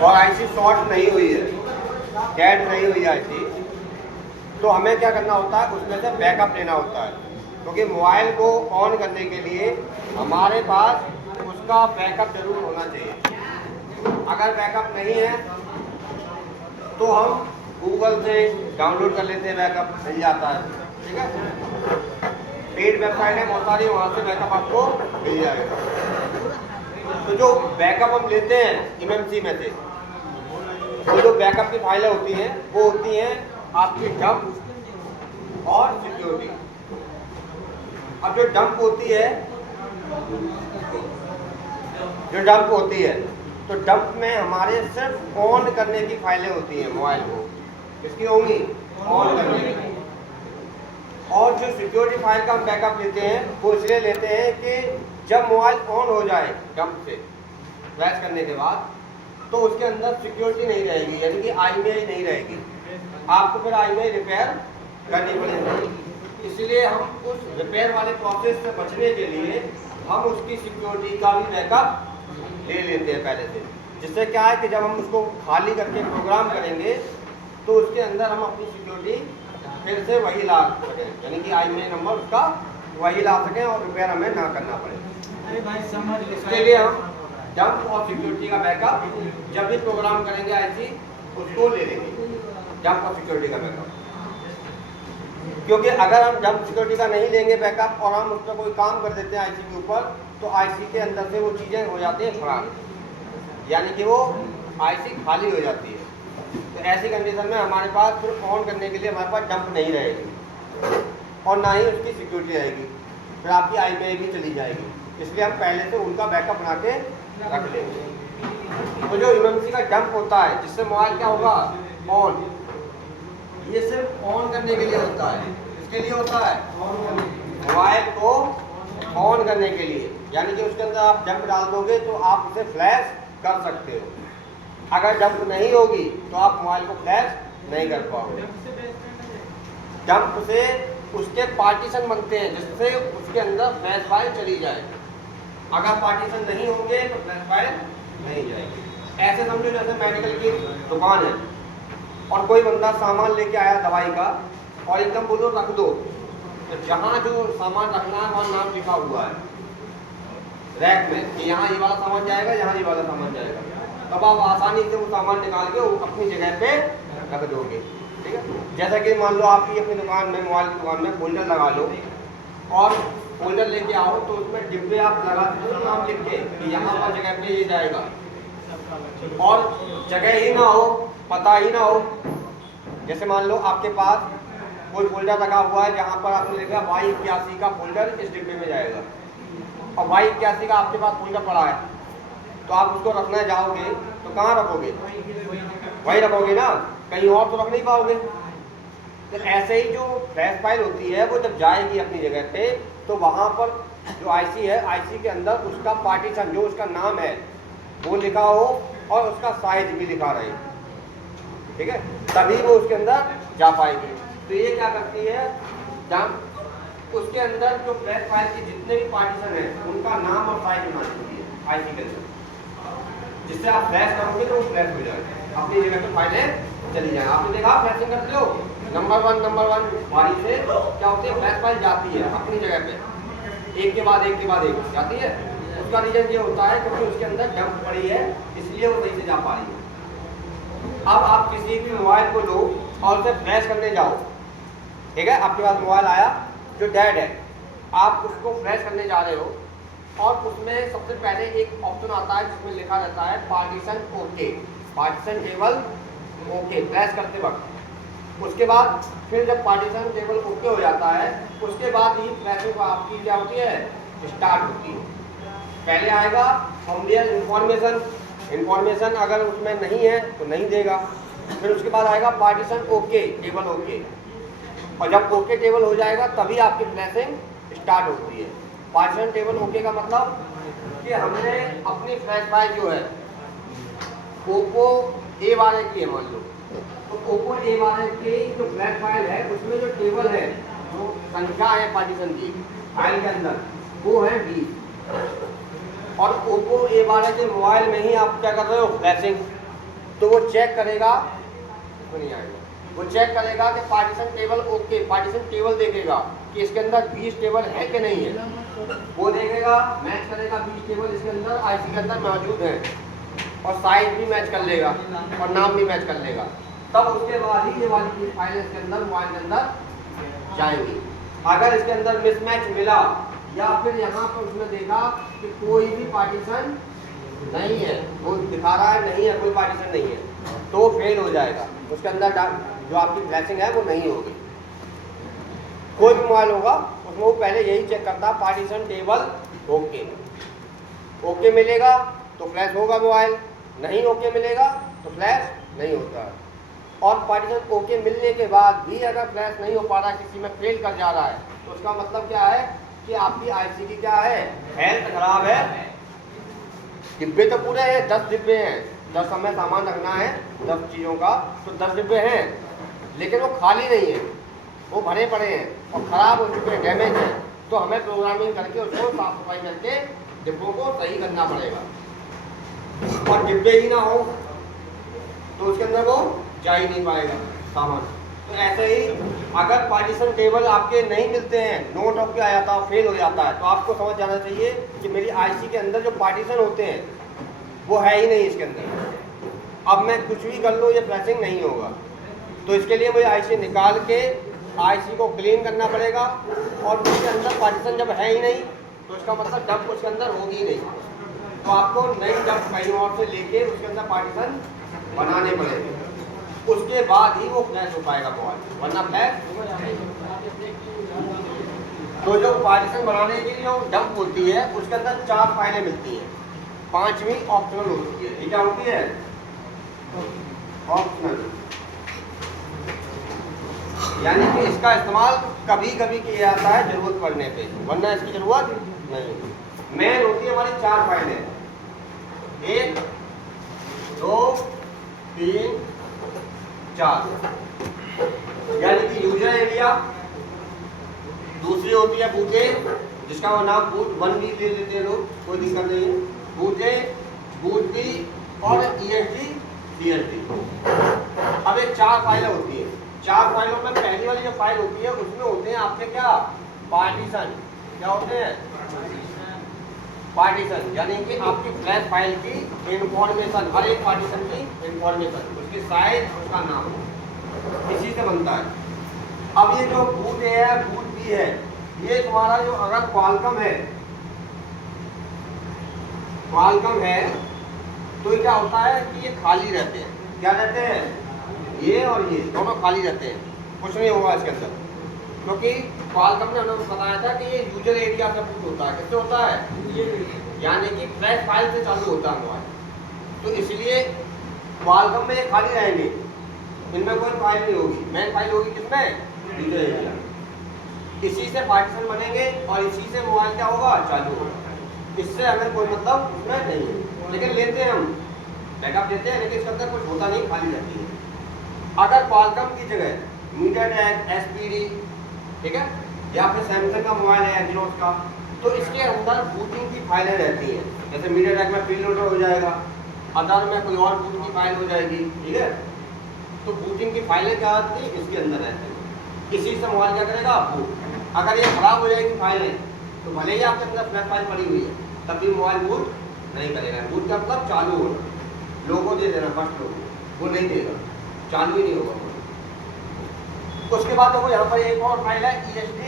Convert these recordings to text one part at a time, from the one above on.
और IC short नहीं हुई है, डेड नहीं हुई है आईसी, तो हमें क्या करना होता है, उसमें से बैकअप लेना होता है। क्योंकि मोबाइल को ऑन करने के लिए हमारे पास उसका बैकअप जरूर होना चाहिए। अगर बैकअप नहीं है तो हम गूगल से डाउनलोड कर लेते हैं, बैकअप मिल जाता है। ठीक है, पेड वेबसाइट है बहुत सारी, वहाँ से बैकअप आपको मिल जाएगा। तो जो बैकअप हम लेते हैं एमएमसी में से, वो जो बैकअप की फाइलें होती हैं वो होती हैं आपकी डंप और सिक्योरिटी। अब जो डंप होती है, तो डंप में हमारे सिर्फ ऑन करने की फाइलें होती हैं मोबाइल को, किसकी होंगी, ऑन करने की। और जो सिक्योरिटी फाइल का हम बैकअप लेते हैं वो इसलिए लेते हैं कि जब मोबाइल ऑन हो जाए डंप से फ्लैश करने के बाद, तो उसके अंदर सिक्योरिटी नहीं रहेगी, यानी कि IMEI नहीं रहेगी, आपको फिर IMEI रिपेयर करनी पड़ेगी। इसलिए हम उस रिपेयर वाले प्रोसेस से बचने के लिए हम उसकी सिक्योरिटी का भी बैकअप ले लेते हैं पहले से, जिससे क्या है कि जब हम उसको खाली करके प्रोग्राम करेंगे तो उसके अंदर हम अपनी सिक्योरिटी फिर से वही ला सकें, यानी कि IMEI नंबर उसका वही ला सकें और रिपेयर हमें ना करना पड़े। अरे भाई समझ, इसके लिए हम डंप और सिक्योरिटी का बैकअप जब भी प्रोग्राम करेंगे आईसी उसको ले लेंगे, डंप और सिक्योरिटी का बैकअप। क्योंकि अगर हम डंप सिक्योरिटी का नहीं लेंगे बैकअप और हम उस पर कोई काम कर देते हैं आईसी के ऊपर, तो आईसी के अंदर से वो चीज़ें हो जाती हैं खराब, यानी कि वो आईसी खाली हो जाती है। तो ऐसी कंडीशन में हमारे पास फिर ऑन करने के लिए हमारे पास डंप नहीं रहेगी और ना ही उसकी सिक्योरिटी रहेगी, फिर आपकी IMEI भी चली जाएगी। इसलिए हम पहले से उनका बैकअप बना के रख लेंगे। तो जो एमएमसी का डंप होता है, जिससे मोबाइल क्या होगा, ऑन, ये सिर्फ ऑन करने के लिए होता है। किसके लिए होता है, मोबाइल को ऑन करने के लिए, यानी कि उसके अंदर आप डंप डाल दोगे तो आप उसे फ्लैश कर सकते हो। अगर डंप नहीं होगी तो आप मोबाइल को फ्लैश नहीं कर पाओगे। डंप से उसके पार्टीशन बनते हैं जिससे उसके अंदर फ्लैश फाइल चली जाए। अगर पार्टीशन नहीं होंगे तो फ्लैश फाइल नहीं जाएगी। ऐसे समझो जैसे मेडिकल की दुकान है और कोई बंदा सामान लेके आया दवाई का और एकदम बोलो रख दो, तो जहाँ जो सामान रखना है वहाँ नाम लिखा हुआ है रैक में कि यहाँ ये वाला सामान जाएगा, यहाँ ये वाला सामान जाएगा, तब आप आसानी से वो सामान निकाल के वो अपनी जगह पे रख दोगे। ठीक है, जैसा कि मान लो आपकी अपनी दुकान में, मोबाइल की दुकान में फोल्डर लगा लो और फोल्डर लेके आओ तो उसमें डिब्बे आप लगा दो नाम लिख के कि यहाँ पर जगह पे ये जाएगा, और जगह ही ना हो, पता ही ना हो। जैसे मान लो आपके पास कोई फोल्डर लगा हुआ है जहाँ पर आपने लिखा Y81 का फोल्डर इस डिब्बे में जाएगा, और Y81 का आपके पास फोल्डर पड़ा है, तो आप उसको रखना जाओगे तो कहाँ रखोगे, वही रखोगे ना, कहीं और तो रख नहीं पाओगे। तो ऐसे ही जो फ्लैश फाइल होती है वो जब जाएगी अपनी जगह पे, तो वहाँ पर जो आईसी है, आईसी के अंदर उसका पार्टीशन, जो उसका नाम है वो लिखा हो और उसका साइज भी लिखा रहे, ठीक है, तभी वो उसके अंदर जा पाएगी। तो ये क्या करती है, जब उसके अंदर जो फ्लैश फाइल के जितने भी पार्टीशन है उनका नाम और साइज बना देती है आईसी के अंदर, जिससे आप फ्लैश करोगे तो वो फ्लैश हो जाएगा, अपनी जगह पे फाइलें चली जाए। आपने देखा फ्लैशिंग करते हो, नंबर वन बारी से क्या होती है, फ्लैश फाइल जाती है अपनी जगह पे, एक के बाद एक जाती है। उसका रीजन ये होता है क्योंकि उसके अंदर डंप पड़ी है, इसलिए वो सही से जा पा रही है। अब आप किसी भी मोबाइल को लो और उसे फ्लैश करने जाओ, ठीक है, आपके पास मोबाइल आया जो डेड है, आप उसको फ्लैश करने जा रहे हो और उसमें सबसे पहले एक ऑप्शन आता है जिसमें लिखा रहता है partition okay, partition table okay, flash करते वक्त। उसके बाद फिर जब पार्टीशन टेबल ओके हो जाता है, उसके बाद ही फ्लैशिंग आपकी क्या होती है, स्टार्ट होती है। पहले आएगा फॉर्मवेयर इंफॉर्मेशन अगर उसमें नहीं है तो नहीं देगा, फिर उसके बाद आएगा पार्टीशन ओके टेबल ओके, और जब ओके टेबल हो जाएगा तभी आपकी फ्लैशिंग स्टार्ट होती है। पार्टीशन टेबल ओके का मतलब कि हमने अपनी फ्लैश फाइल जो है ओप्पो A12 की है मान लो, तो ओप्पो A12 की जो फ्लैश फाइल है उसमें जो टेबल है, जो संख्या है पार्टीशन की फाइल के अंदर, वो है 20। और ओप्पो A12 के मोबाइल में ही आप क्या कर रहे हो, फ्लैशिंग, तो वो चेक करेगा, नहीं आएगा, वो चेक करेगा कि partition table okay, partition table देखेगा कि इसके अंदर 20 टेबल है कि नहीं है, वो देखेगा, मैच करेगा 20 टेबल इसके अंदर आईसी के अंदर मौजूद है, और साइज भी मैच कर लेगा और नाम भी मैच कर लेगा। तब उसके बाद ही ये वाली फाइल इसके अंदर मोबाइल के अंदर जाएंगी। अगर इसके अंदर मिसमैच मिला या फिर यहाँ पर उसने देखा कि कोई भी पार्टीशन नहीं है, वो दिखा रहा है नहीं है, कोई पार्टीशन नहीं है, तो फेल हो जाएगा, उसके अंदर जो आपकी फ्लैशिंग है वो नहीं होगी। कोई भी मोबाइल होगा उसमें वो पहले यही चेक करता है पार्टीशन टेबल ओके, ओके मिलेगा तो फ्लैश होगा मोबाइल, नहीं ओके मिलेगा तो फ्लैश नहीं होता है। और पार्टीशन ओके मिलने के बाद भी अगर फ्लैश नहीं हो पा रहा, किसी में फेल कर जा रहा है, तो उसका मतलब क्या है कि आपकी आईसी की क्या है, हेल्थ खराब है। डिब्बे तो पूरे हैं, 10 डिब्बे हैं, 10 हमें सामान रखना है 10 चीज़ों का, तो 10 डिब्बे हैं, लेकिन वो खाली नहीं है, वो भरे पड़े हैं और ख़राब हो चुके हैं, डैमेज है, तो हमें प्रोग्रामिंग करके उसको साफ सफाई करके डिब्बों को सही करना पड़ेगा। और डिब्बे ही ना हो तो उसके अंदर वो जा ही नहीं पाएगा सामान। तो ऐसे ही अगर पार्टीशन टेबल आपके नहीं मिलते हैं, नोट ऑफ के आ जाता है, फेल हो जाता है, तो आपको समझ जाना चाहिए कि मेरी आईसी के अंदर जो पार्टीशन होते हैं वो है ही नहीं इसके अंदर। अब मैं कुछ भी कर लूँ ये फ्लैशिंग नहीं होगा, तो इसके लिए मुझे आईसी निकाल के आईसी को क्लीन करना पड़ेगा, और उसके अंदर पार्टीशन जब है ही नहीं तो इसका मतलब डंप उसके अंदर होगी ही नहीं, तो आपको नई डंप कहीं और से लेके उसके अंदर पार्टीशन बनाने पड़ेंगे, उसके बाद ही वो फ्लैश हो पाएगा मोबाइल, वरना फ्लैश। तो जो पार्टीशन बनाने के लिए जो डंप होती है उसके अंदर 4 फाइलें मिलती हैं, 5वीं ऑप्शनल होती है। ये क्या होती है, ऑप्शनल, यानी कि इसका इस्तेमाल कभी कभी किया जाता है जरूरत पड़ने पे, वरना इसकी जरूरत नहीं। मेन होती है हमारी 4 फाइलें, 1 2 3 4, यानी कि यूजर एरिया। दूसरी होती है बूट ए, जिसका वो नाम बूट 1 भी ले लेते हैं लोग, कोई दिक्कत नहीं है, बूट ए, बूट बी और ESD CSD। अब ये 4 फाइलें होती हैं, 4 फाइलों में पहली वाली जो फाइल होती है उसमें होते हैं आपके क्या, पार्टीशन। क्या होते हैं, पार्टीशन, यानी कि आपकी फ्लैश फाइल की इंफॉर्मेशन, हर एक पार्टीशन की इंफॉर्मेशन, उसकी साइज, उसका नाम, इसी से बनता है। अब ये जो बूट ए है, बूट बी है, ये तुम्हारा जो अगर क्वालकॉम है, क्वालकॉम है, तो ये क्या होता है कि ये खाली रहते हैं। क्या रहते हैं, ये और ये दोनों खाली रहते हैं, कुछ नहीं होगा इसके अंदर, क्योंकि क्वालकॉम ने हमें बताया था कि ये यूजर एरिया से बूट होता है। किससे होता है, यानी कि फ्लैश फाइल से चालू होता है मोबाइल, तो इसलिए क्वालकॉम में ये खाली रहेंगे, इनमें कोई फाइल नहीं होगी, मेन फाइल होगी किसमें, यूजर एरिया। इसी से पार्टीशन बनेंगे और इसी से मोबाइल क्या होगा, चालू होगा। इससे हमें कोई मतलब उसमें नहीं है, लेकिन लेते हैं हम, बैकअप लेते हैं, लेकिन इसके अंदर कुछ होता नहीं, खाली रहती है। अगर क्वालकॉम की जगह मीडियाटेक SPD, ठीक है, या फिर सैमसंग का मोबाइल है एक्जिनोस का, तो इसके अंदर बूटिंग की फाइलें रहती हैं। जैसे मीडियाटेक में प्री लोडर हो जाएगा, अदर में कोई और बूट की फाइल हो जाएगी, ठीक है। तो बूटिंग की फाइलें क्या आती है, इसके अंदर रहती है, इसी से मोबाइल क्या करेगा, बूट। अगर ये खराब हो जाएगी फाइलें, तो भले ही आपके अंदर फ्लैश फाइल पड़ी हुई है, तब भी मोबाइल बूट नहीं करेगा। बूट का मतलब चालू होना, लोगो दे देना, फर्स्ट लोगो वो नहीं देगा, चालू ही नहीं होगा। उसके बाद देखो यहाँ पर एक और फाइल है ESD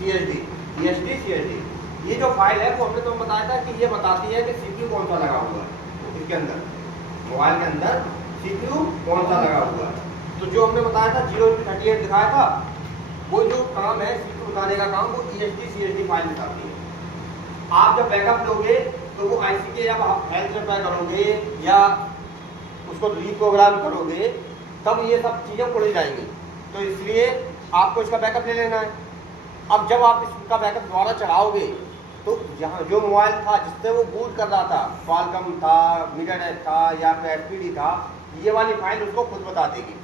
CSD। ये जो फाइल है वो हमने तो बताया था कि ये बताती है कि CPU कौन सा लगा हुआ है इसके अंदर, मोबाइल के अंदर CPU कौन सा लगा हुआ है। तो जो हमने बताया था 0:38 दिखाया था, वो जो काम है CPU बताने का काम, वो ESD CSD फाइल बताती है। आप जब बैकअप लोगे तो वो IC के जब आप हेल्थ रिपेयर करोगे या उसको रीप्रोग्राम करोगे, तब ये सब चीज़ें उड़ जाएंगी, तो इसलिए आपको इसका बैकअप ले लेना है। अब जब आप इसका बैकअप दोबारा चढ़ाओगे, तो यहाँ जो मोबाइल था जिससे वो बूट कर रहा था, क्वालकॉम था, मीडियाटेक था या फिर SPD था, ये वाली फाइल उसको खुद बता देगी,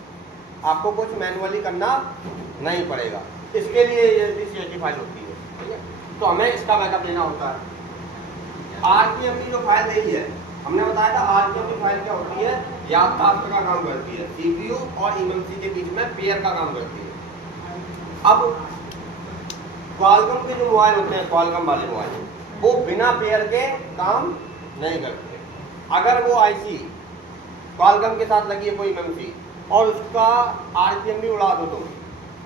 आपको कुछ मैनुअली करना नहीं पड़ेगा। इसके लिए ये CSD फाइल होती है, ठीक है। तो हमें इसका बैकअप लेना होता है। RPM की जो फाइल नहीं है, हमने बताया था आरपीएम फाइल क्या होती है, याददाश्त का काम करती है, सीपीयू और एमएमसी के बीच में पेयर का काम करती है। अब क्वालकॉम के जो मोबाइल होते हैं, क्वालकॉम वाले मोबाइल, वो बिना पेयर के काम नहीं करते। अगर वो आईसी क्वालकॉम के साथ लगी है कोई एमएमसी और उसका आरपीएम भी उड़ा दो तुम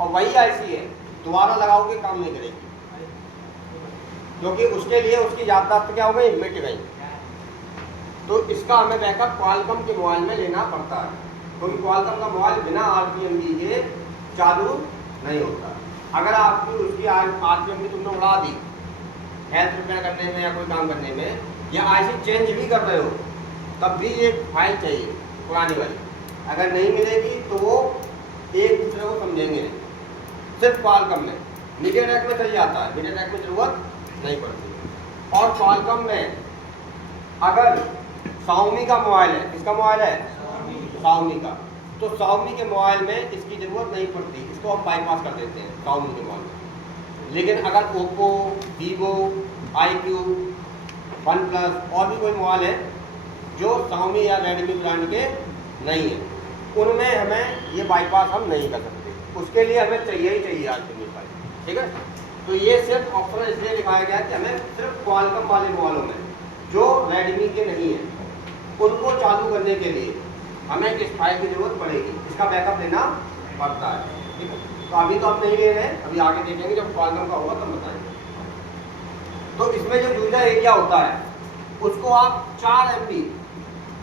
और वही आईसी है, दोबारा लगाओगे काम नहीं करेगी, क्योंकि उसके लिए उसकी याददाश्त क्या हो गई, मिट गई। तो इसका हमें बैकअप क्वालकॉम के मोबाइल में लेना पड़ता है, क्योंकि क्वालकॉम का मोबाइल बिना आरपीएम के चालू नहीं होता। अगर आपकी उसकी आरपीएम भी तुमने उड़ा दी हेल्थ रिपेयर करने में या कोई काम करने में, या आईसी चेंज भी कर रहे हो, तब भी एक फाइल चाहिए पुरानी वाली। अगर नहीं मिलेगी तो वो एक दूसरे को समझेंगे नहीं। सिर्फ क्वालकॉम में, मीडियाटेक में चल जाता है, मीडियाटेक में जरूरत नहीं पड़ती। और क्वालकॉम में अगर शाओमी का मोबाइल है, किसका मोबाइल है, शाओमी का, तो शाओमी के मोबाइल में इसकी ज़रूरत नहीं पड़ती, इसको हम बाईपास कर देते हैं शाओमी के मोबाइल में। लेकिन अगर Oppo, Vivo, IQ, one plus और भी कोई मोबाइल है जो शाओमी या रेडमी ब्रांड के नहीं है, उनमें हमें ये बाईपास हम नहीं कर सकते, उसके लिए हमें चाहिए ही चाहिए आरपीएम फाइल, ठीक है। तो ये सिर्फ ऑप्शनल इसलिए लिखाया गया है कि हमें सिर्फ क्वालकॉम वाले मोबाइलों में जो रेडमी के नहीं है, उनको चालू करने के लिए हमें इस फाइल की जरूरत पड़ेगी, इसका बैकअप लेना पड़ता है, ठीक है। तो अभी तो हम नहीं ले रहे हैं, अभी आगे देखेंगे जब क्वालकॉम का होगा तब बताएंगे। तो इसमें जो यूजर एरिया होता है उसको आप 4 MB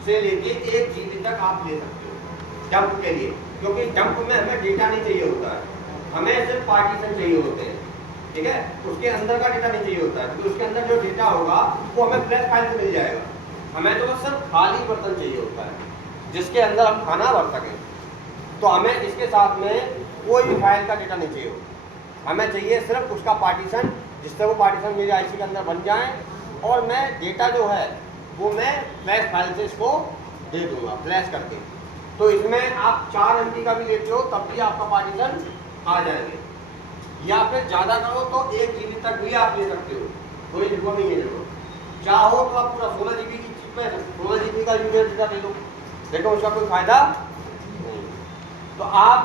से लेके 1 GB तक आप ले सकते हो डंप के लिए, क्योंकि डंप में हमें डेटा नहीं चाहिए होता है, हमें सिर्फ पार्टीशन चाहिए होते हैं, ठीक है। उसके अंदर का डेटा नहीं चाहिए होता है, क्योंकि उसके अंदर जो डेटा होगा वो हमें फ्लैश फाइल में मिल जाएगा। हमें तो बस सिर्फ खाली बर्तन चाहिए होता है जिसके अंदर हम खाना भर सकें। तो हमें इसके साथ में कोई भी फाइल का डेटा नहीं चाहिए होता, हमें चाहिए सिर्फ उसका पार्टीशन, जिससे वो पार्टीशन मेरे आईसी के अंदर बन जाए और मैं डेटा जो है वो मैं फ्लैश फाइल से इसको दे दूँगा फ्लैश करके। तो इसमें आप 4 MB का भी लेते हो तब भी आपका पार्टीशन आ जाएंगे, या फिर ज़्यादा करो तो 1 GB तक भी आप ले सकते हो, कोई दिक्कत नहीं है। चाहो तो आप पूरा 16 GB की चिप में 16 GB का यूजर डेटा ले लो, लेकिन उसका कोई फायदा नहीं। तो आप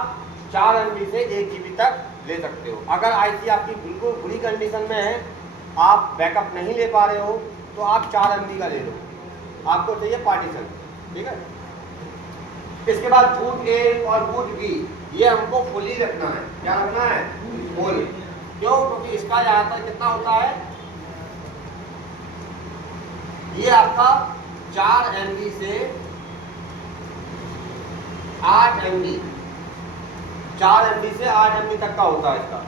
4 MB से 1 GB तक ले सकते हो। अगर आईसी आपकी बिल्कुल बुरी कंडीशन में है, आप बैकअप नहीं ले पा रहे हो, तो आप 4 MB का ले लो, आपको चाहिए पार्टीशन, ठीक है। इसके बाद बूट ए और बूट बी, ये हमको फुल ही रखना है। क्या रखना है, फुल। क्यों, क्योंकि इसका ज़्यादातर कितना होता है, ये आपका 4 MB से 8 MB, 4 MB से 8 MB तक का होता है इसका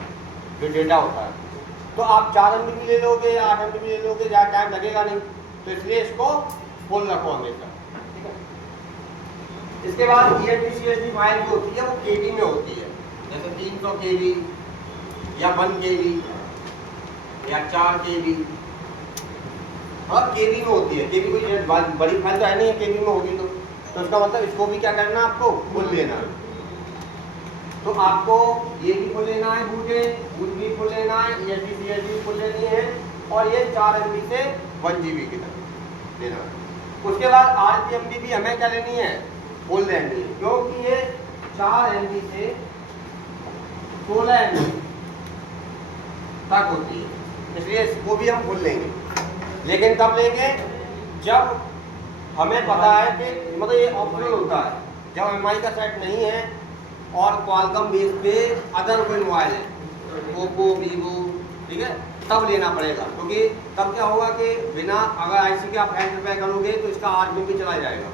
जो डेटा होता है। तो आप 4 MB भी ले लोगे या 8 MB भी ले लोगे, ज़्यादा टाइम लगेगा नहीं, तो इसलिए इसको फुल रखो हमेशा, ठीक है। इसके बाद ESD फाइल जो होती है वो KB में होती है, जैसे 300 KB या 1 KB या 4 KB, और KB में होती है। KB कोई बड़ी फाइल तो है नहीं है, KB में होगी तो इसका मतलब इसको भी क्या करना है, आपको फुल लेना है। तो आपको ये भी फुल लेना है, बूट भी फुल लेना है, ESD भी फुल लेनी है, और ये 4 MB से 1 GB की तरफ लेना है। उसके बाद RPMB भी हमें क्या लेनी है, फुल लेनी है, क्योंकि ये 4 MB से 16 MB तक होती है, इसलिए इसको भी हम फुल लेंगे। लेकिन कब लेंगे, जब हमें पता है कि मतलब ये ऑप्शनल होता है, जब MI का सेट नहीं है और क्वालकॉम बेस पे अदर कोई मोबाइल है, ओप्पो, वीवो, ठीक है, तब लेना पड़ेगा। क्योंकि तब क्या होगा कि बिना अगर आईसी के आप हैंड रिपेयर करोगे तो इसका RPM चला जाएगा,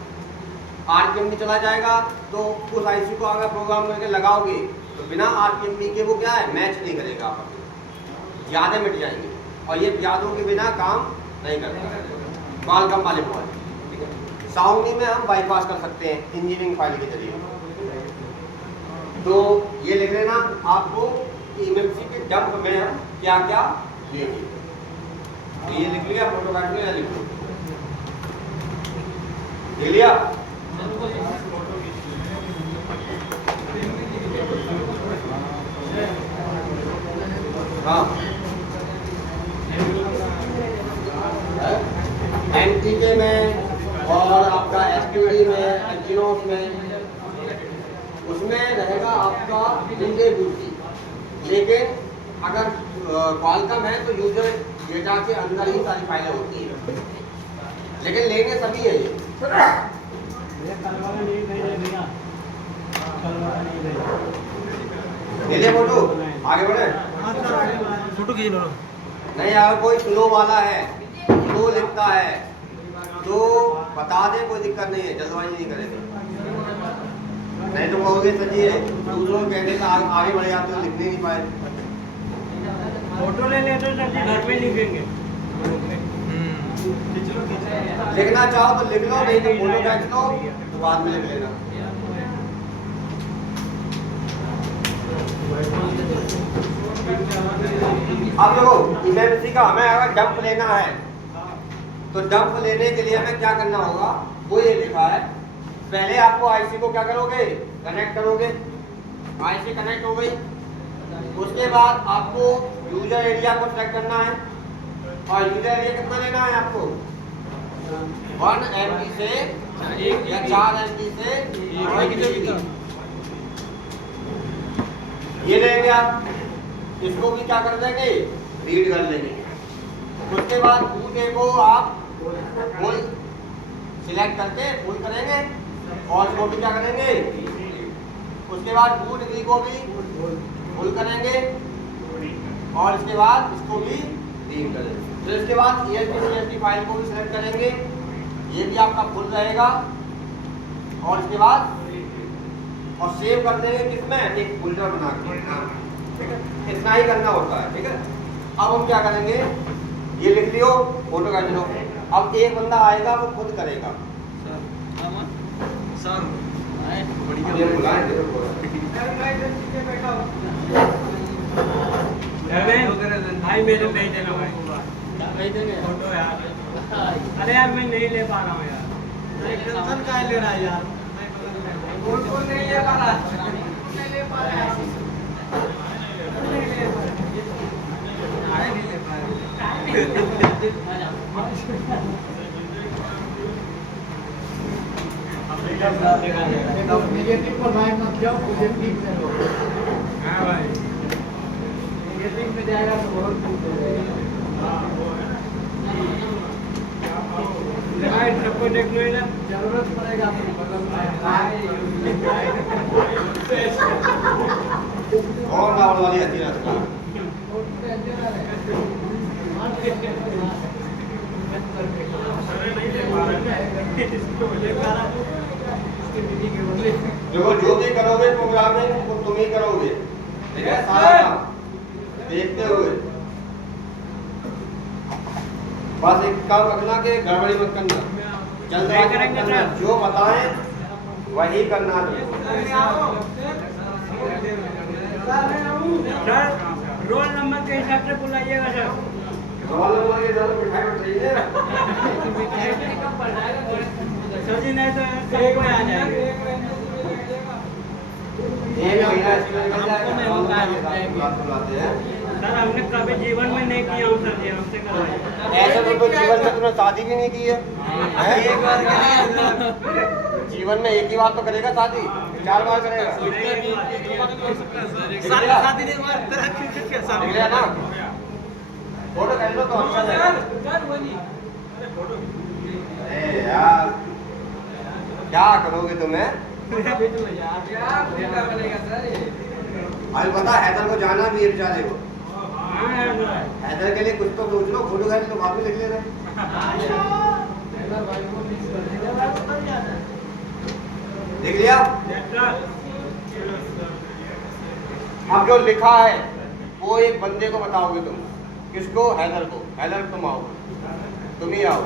RPM चला जाएगा, तो उस आईसी को अगर प्रोग्राम करके लगाओगे तो बिना RPM के वो क्या है, मैच नहीं करेगा, आपको यादें मिट जाएंगी, और ये यादों के बिना काम नहीं करता है क्वालकॉम वाले मोबाइल, ठीक है। शाओमी में हम बाईपास कर सकते हैं इंजीनियरिंग फाइल के जरिए। तो ये लिख लेना आपको, एमएमसी के डंप में हम क्या क्या लेंगे, तो ये लिख लिया, फोटो काट लिया, लिख लिया। हाँ, NTK में FPD में, एक्जिनोस में, उसमें रहेगा आपका इंडेबिलिटी। लेकिन अगर क्वालकॉम है तो यूजर डेटा के अंदर ही सारी फाइलें होती है, लेकिन लेंगे सभी है ये। ले फोटो, आगे बढ़े। फोटो खींच लो। नहीं, अगर कोई स्लो वाला है, स्लो लिखता है तो बता दे, कोई दिक्कत नहीं है, जल्दबाजी नहीं करेंगे। नहीं तो कहोगे सर जी दूसरों को कहने का आगे बढ़ जाते हो, लिखने नहीं पाए। फोटो ले ले तो सर जी घर में लिखेंगे। लिखना चाहो तो लिख लो, नहीं तो फोटो खींच लो तो बाद में लिख लेना। अब देखो इमरजेंसी का हमें अगर डंप लेना है तो डंप लेने के लिए हमें क्या करना होगा, वो ये लिखा है। पहले आपको आईसी को क्या करोगे, कनेक्ट करोगे। आईसी कनेक्ट हो गई, उसके बाद आपको यूजर एरिया को सेलेक्ट करना है, और यूजर एरिया कितना लेना है आपको, 1 MB से या 4 MB से 1 GB ये लेंगे आप। इसको भी क्या कर देंगे, रीड कर लेंगे। उसके बाद बूट ए को आप फुल सिलेक्ट करके फुल करेंगे, और इसको भी क्या करेंगे, उसके बाद बूट बी को भी फुल करेंगे, और इसके बाद इसको भी रीड करेंगे। फिर इसके बाद ESP फाइल को भी सिलेक्ट करेंगे, ये भी आपका फुल रहेगा, और इसके बाद और सेव कर देंगे किसमें, एक फोल्डर बना के। ठीक है, इतना ही करना होता है। ठीक है, अब हम क्या करेंगे, ये लिख लियो, फोटो खींच लो। अब एक बंदा आएगा वो खुद करेगा। सर ये बुलाएंगे भाई मेरे भेज देना भाई फोटो यार। अरे यार मैं नहीं ले पा रहा हूँ यार। टेंशन का ले रहा है यार, फोटो नहीं ले पा रहा, नहीं ले पा रहा है, नहीं ले पा रहा। नेगेटिव पर भाई मत जाओ, पॉजिटिव में लो। हाँ भाई, नेगेटिव में जाएगा तो बहुत कुछ हो जाएगा। हाँ वो है भाई, सबको देखना है ना, जरूरत पड़ेगा तो बगल और नावल वाली आती है। देखो जो भी करोगे प्रोग्रामिंग वो तुम ही करोगे, ठीक है, सारा काम देखते हुए। बस एक काम रखना कि गड़बड़ी मत करना, जल्दबाजी मत करना, जो बताएं वही करना है। सर रोल नंबर के हिसाब से बुलाइएगा सर। रोल नंबर के हिसाब से मिठाई सर जी नहीं तो सबको आ जाएंगे। एक महीना इसमें निकल जाएगा, बुलाते हैं। सर हमने कभी जीवन में नहीं किया हूँ सर जी, हमसे कराइए। ऐसा तो जीवन में तुमने शादी भी नहीं की है, एक बार जीवन में एक ही बार तो करेगा शादी, 4 बार करेगा। निकलेगा ना, फोटो कर लो तो अच्छा यार, क्या करोगे तुम्हें। अभी पता हैदर को जाना भी है बेचारे को, हैदर के लिए कुछ तो सोच लो, फोटो खींच लो, बाद में लिख लेना। देख लिया, अब जो लिखा है वो एक बंदे को बताओगे तुम, किसको, हैदर को। हैदर तुम आओ, तुम ही आओ।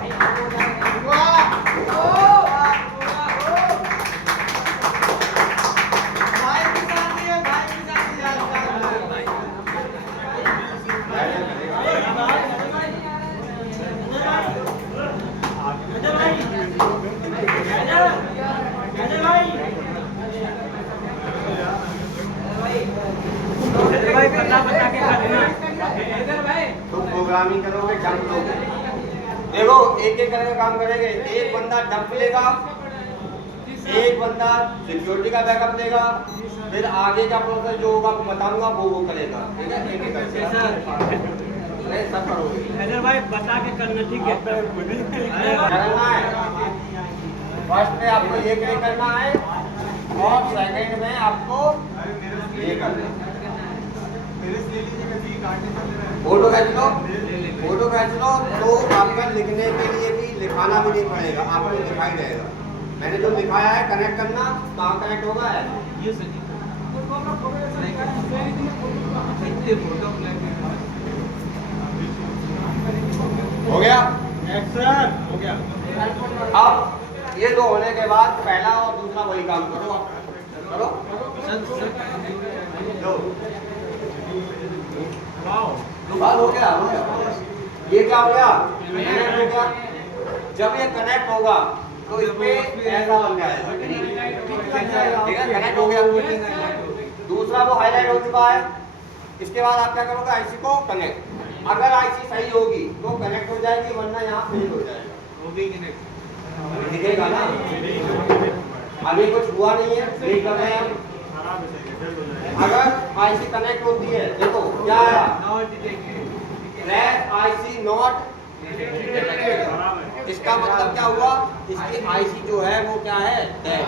तुम प्रोग्रामिंग करोगे, डंप लोगे। देखो एक एक करके काम करेंगे। एक बंदा डंप लेगा, एक बंदा सिक्योरिटी का बैकअप देगा, फिर आगे का प्रोसेस जो होगा बताऊंगा वो करेगा, ठीक है? एक एक करके नहीं सब करोगे। हैदर भाई बता के करना, ठीक है? करना है फर्स्ट में आपको ये क्लिक करना है और सेकंड में आपको ये करना है। फोटो खींच लो, फोटो खींच लो तो आपका लिखने के लिए भी लिखाना भी नहीं पड़ेगा, आपको दिखाई देगा। मैंने जो लिखाया है कनेक्ट करना, कहाँ कनेक्ट होगा है हो गया? एक्शन हो गया। अब ये दो होने के बाद पहला और दूसरा वही काम करो, आप करो दो बात हो गया, हो गया। ये क्या हो गया? कनेक्ट हो गया। जब ये कनेक्ट होगा तो इसमें ऐसा बन जाएगा, ठीक है? कनेक्ट हो गया। दूसरा वो हाईलाइट हो चुका है। इसके बाद आप क्या करोगे? आईसी को कनेक्ट। अगर आईसी सही होगी तो कनेक्ट हो जाएगी, वरना यहाँ फेल हो जाएगा, दिखेगा ना। अभी कुछ हुआ नहीं है, वेट कर रहे हैं हम। अगर आईसी कनेक्ट होती है, देखो क्या आया? Flash IC not. इसका मतलब क्या हुआ? इसकी आईसी जो है वो क्या है? डेड,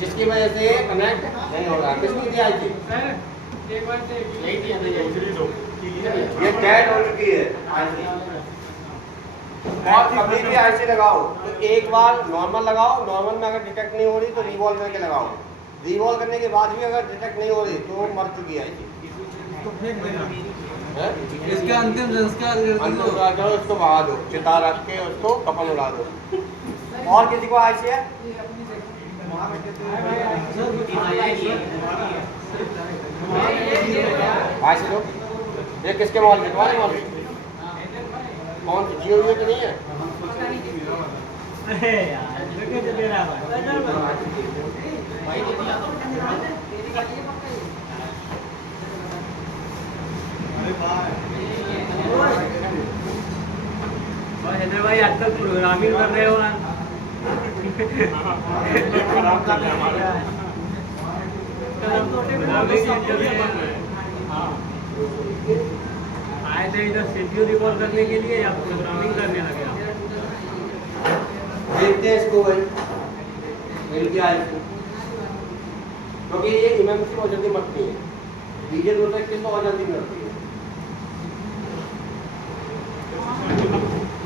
जिसकी वजह से कनेक्ट नहीं हो रहा। किसकी थी आईसी? ये डेड हो चुकी है आईसी। और कभी भी आईसी लगाओ तो एक बार नॉर्मल लगाओ, नॉर्मल में अगर डिटेक्ट नहीं हो रही तो रिवॉल्व करके लगाओ। रिवॉल्व करने के बाद भी अगर डिटेक्ट नहीं हो रही तो मर चुकी है आईसी। इसका अंतिम संस्कार करो, इसको बहा दो, चिता रख के उसको कपन उड़ा दो। और किसी को आईसी है? आईसी दो। ये किसके मोबाइल में? तुम्हारे मोबाइल में? कौन सी जियो तो नहीं है? अरे यार लेके तो दे रहा भाई। हैदर भाई आजकल प्रोग्रामिंग कर रहे हो ना? आए थे इधर शेड्यूल रिकॉल करने के लिए या प्रोग्रामिंग करने लगे? देखते हैं इसको भाई, मिल गया है क्योंकि ये इमएमसी बहुत जल्दी मरती है, डीजे दो तक तो और जल्दी मरती है।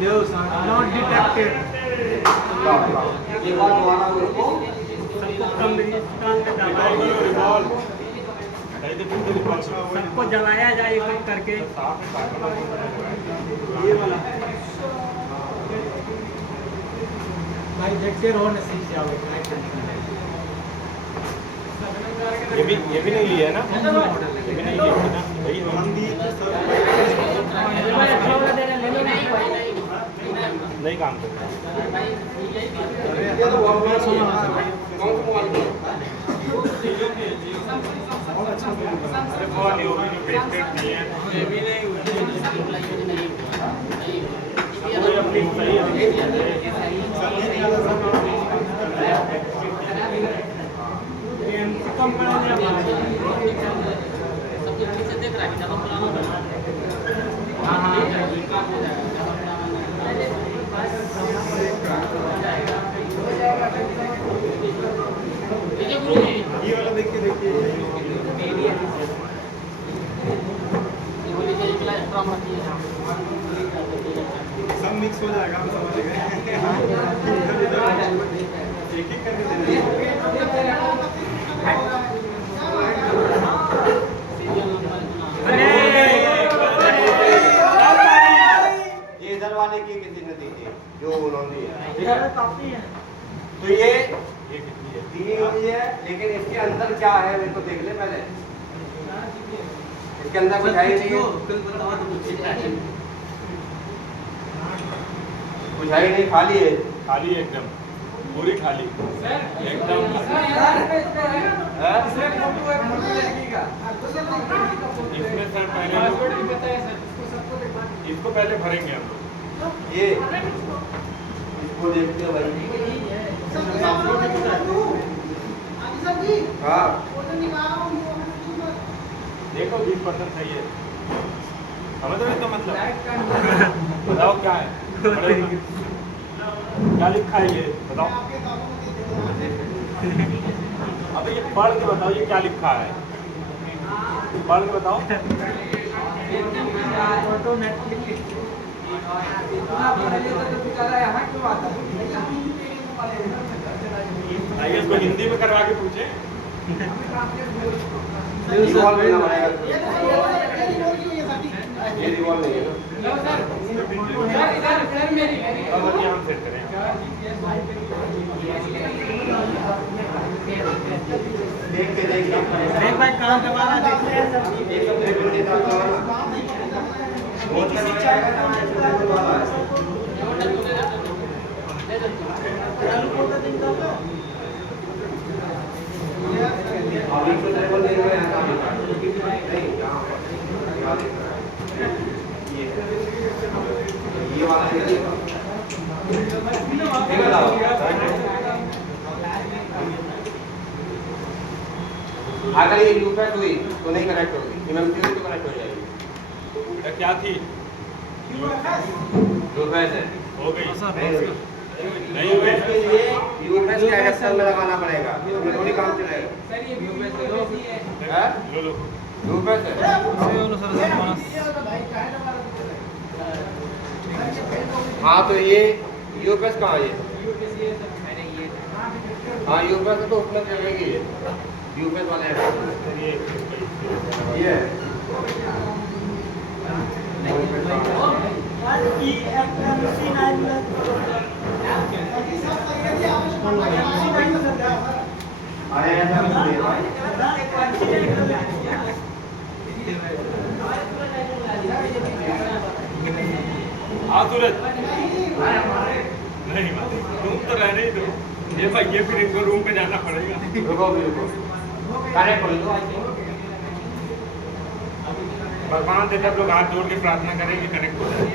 Not detected. एक बार दोबारा उसको सबको कब्रिस्तान में दबाया, सबको जलाया जाए एक एक करके। ये वाला भाई देखते रहो ना, सीख जाओगे। ये भी नहीं लिया है ना? ये भी नहीं लिया है ना? नहीं काम करता। ये तो बहुत बड़ा नहीं है। कौन सा मोबाइल है? अरे वो नहीं, वो भी नहीं, पेटेंट नहीं है। ये भी नहीं, कोई अपनी सही कम ये वाला देखिए सब मिक्स हो जाएगा, हम समझ गए। एक एक करके ये इधर वाले की किसी ने दी थी जो उन्होंने दिया, तो ये दी हुई है, लेकिन इसके अंदर क्या है मेरे को देख ले पहले। इसके अंदर कुछ है ही नहीं, कुछ है ही नहीं, खाली है। खाली एकदम, पूरी खाली एकदम। इसमें सर पहले इसको पहले भरेंगे हम लोग। ये इसको देखते हो भाई, हाँ देखो 20% सही है। समझ रहे तो मतलब बताओ क्या है, क्या लिखा है ये बताओ। अबे ये पढ़ के बताओ ये क्या लिखा है, पढ़ के बताओ। आइए इसको हिंदी में करवा के पूछे। रिवॉल्व लेना पड़ेगा। ये रिवॉल्व नहीं है ना। अब हम सेट करें। देख के देखिए देख भाई कहाँ पे वाला देख ले एक तो टेबल देता था बहुत किसी चाय का नाम टेबल वाला है। अभी तो टेबल दे रहे हैं नहीं यहाँ ये वाला है अगर ये यूपैट हुई तो नहीं कनेक्ट होगी, एमएमसी हुई तो कनेक्ट हो जाएगी। क्या थी यूपैट है हो गई नहीं हुई। यूपैट के लिए यूपैट के एडेप्टर में लगाना पड़ेगा, इसमें थोड़ी काम चलेगा। लो लो यूपैट है हाँ तो ये यूपैट कहाँ है ये? हाँ यूपैट तो उसमें चलेगी ये यूपैट वाले ये अरे ऐसा सूरज नहीं तुम तो रहने ही दो ये भाई, ये फिर इनको रूम पे जाना पड़ेगा। रुको कनेक्ट कर लो। भगवान से सब लोग हाथ जोड़ के प्रार्थना करें कि कनेक्ट हो जाए।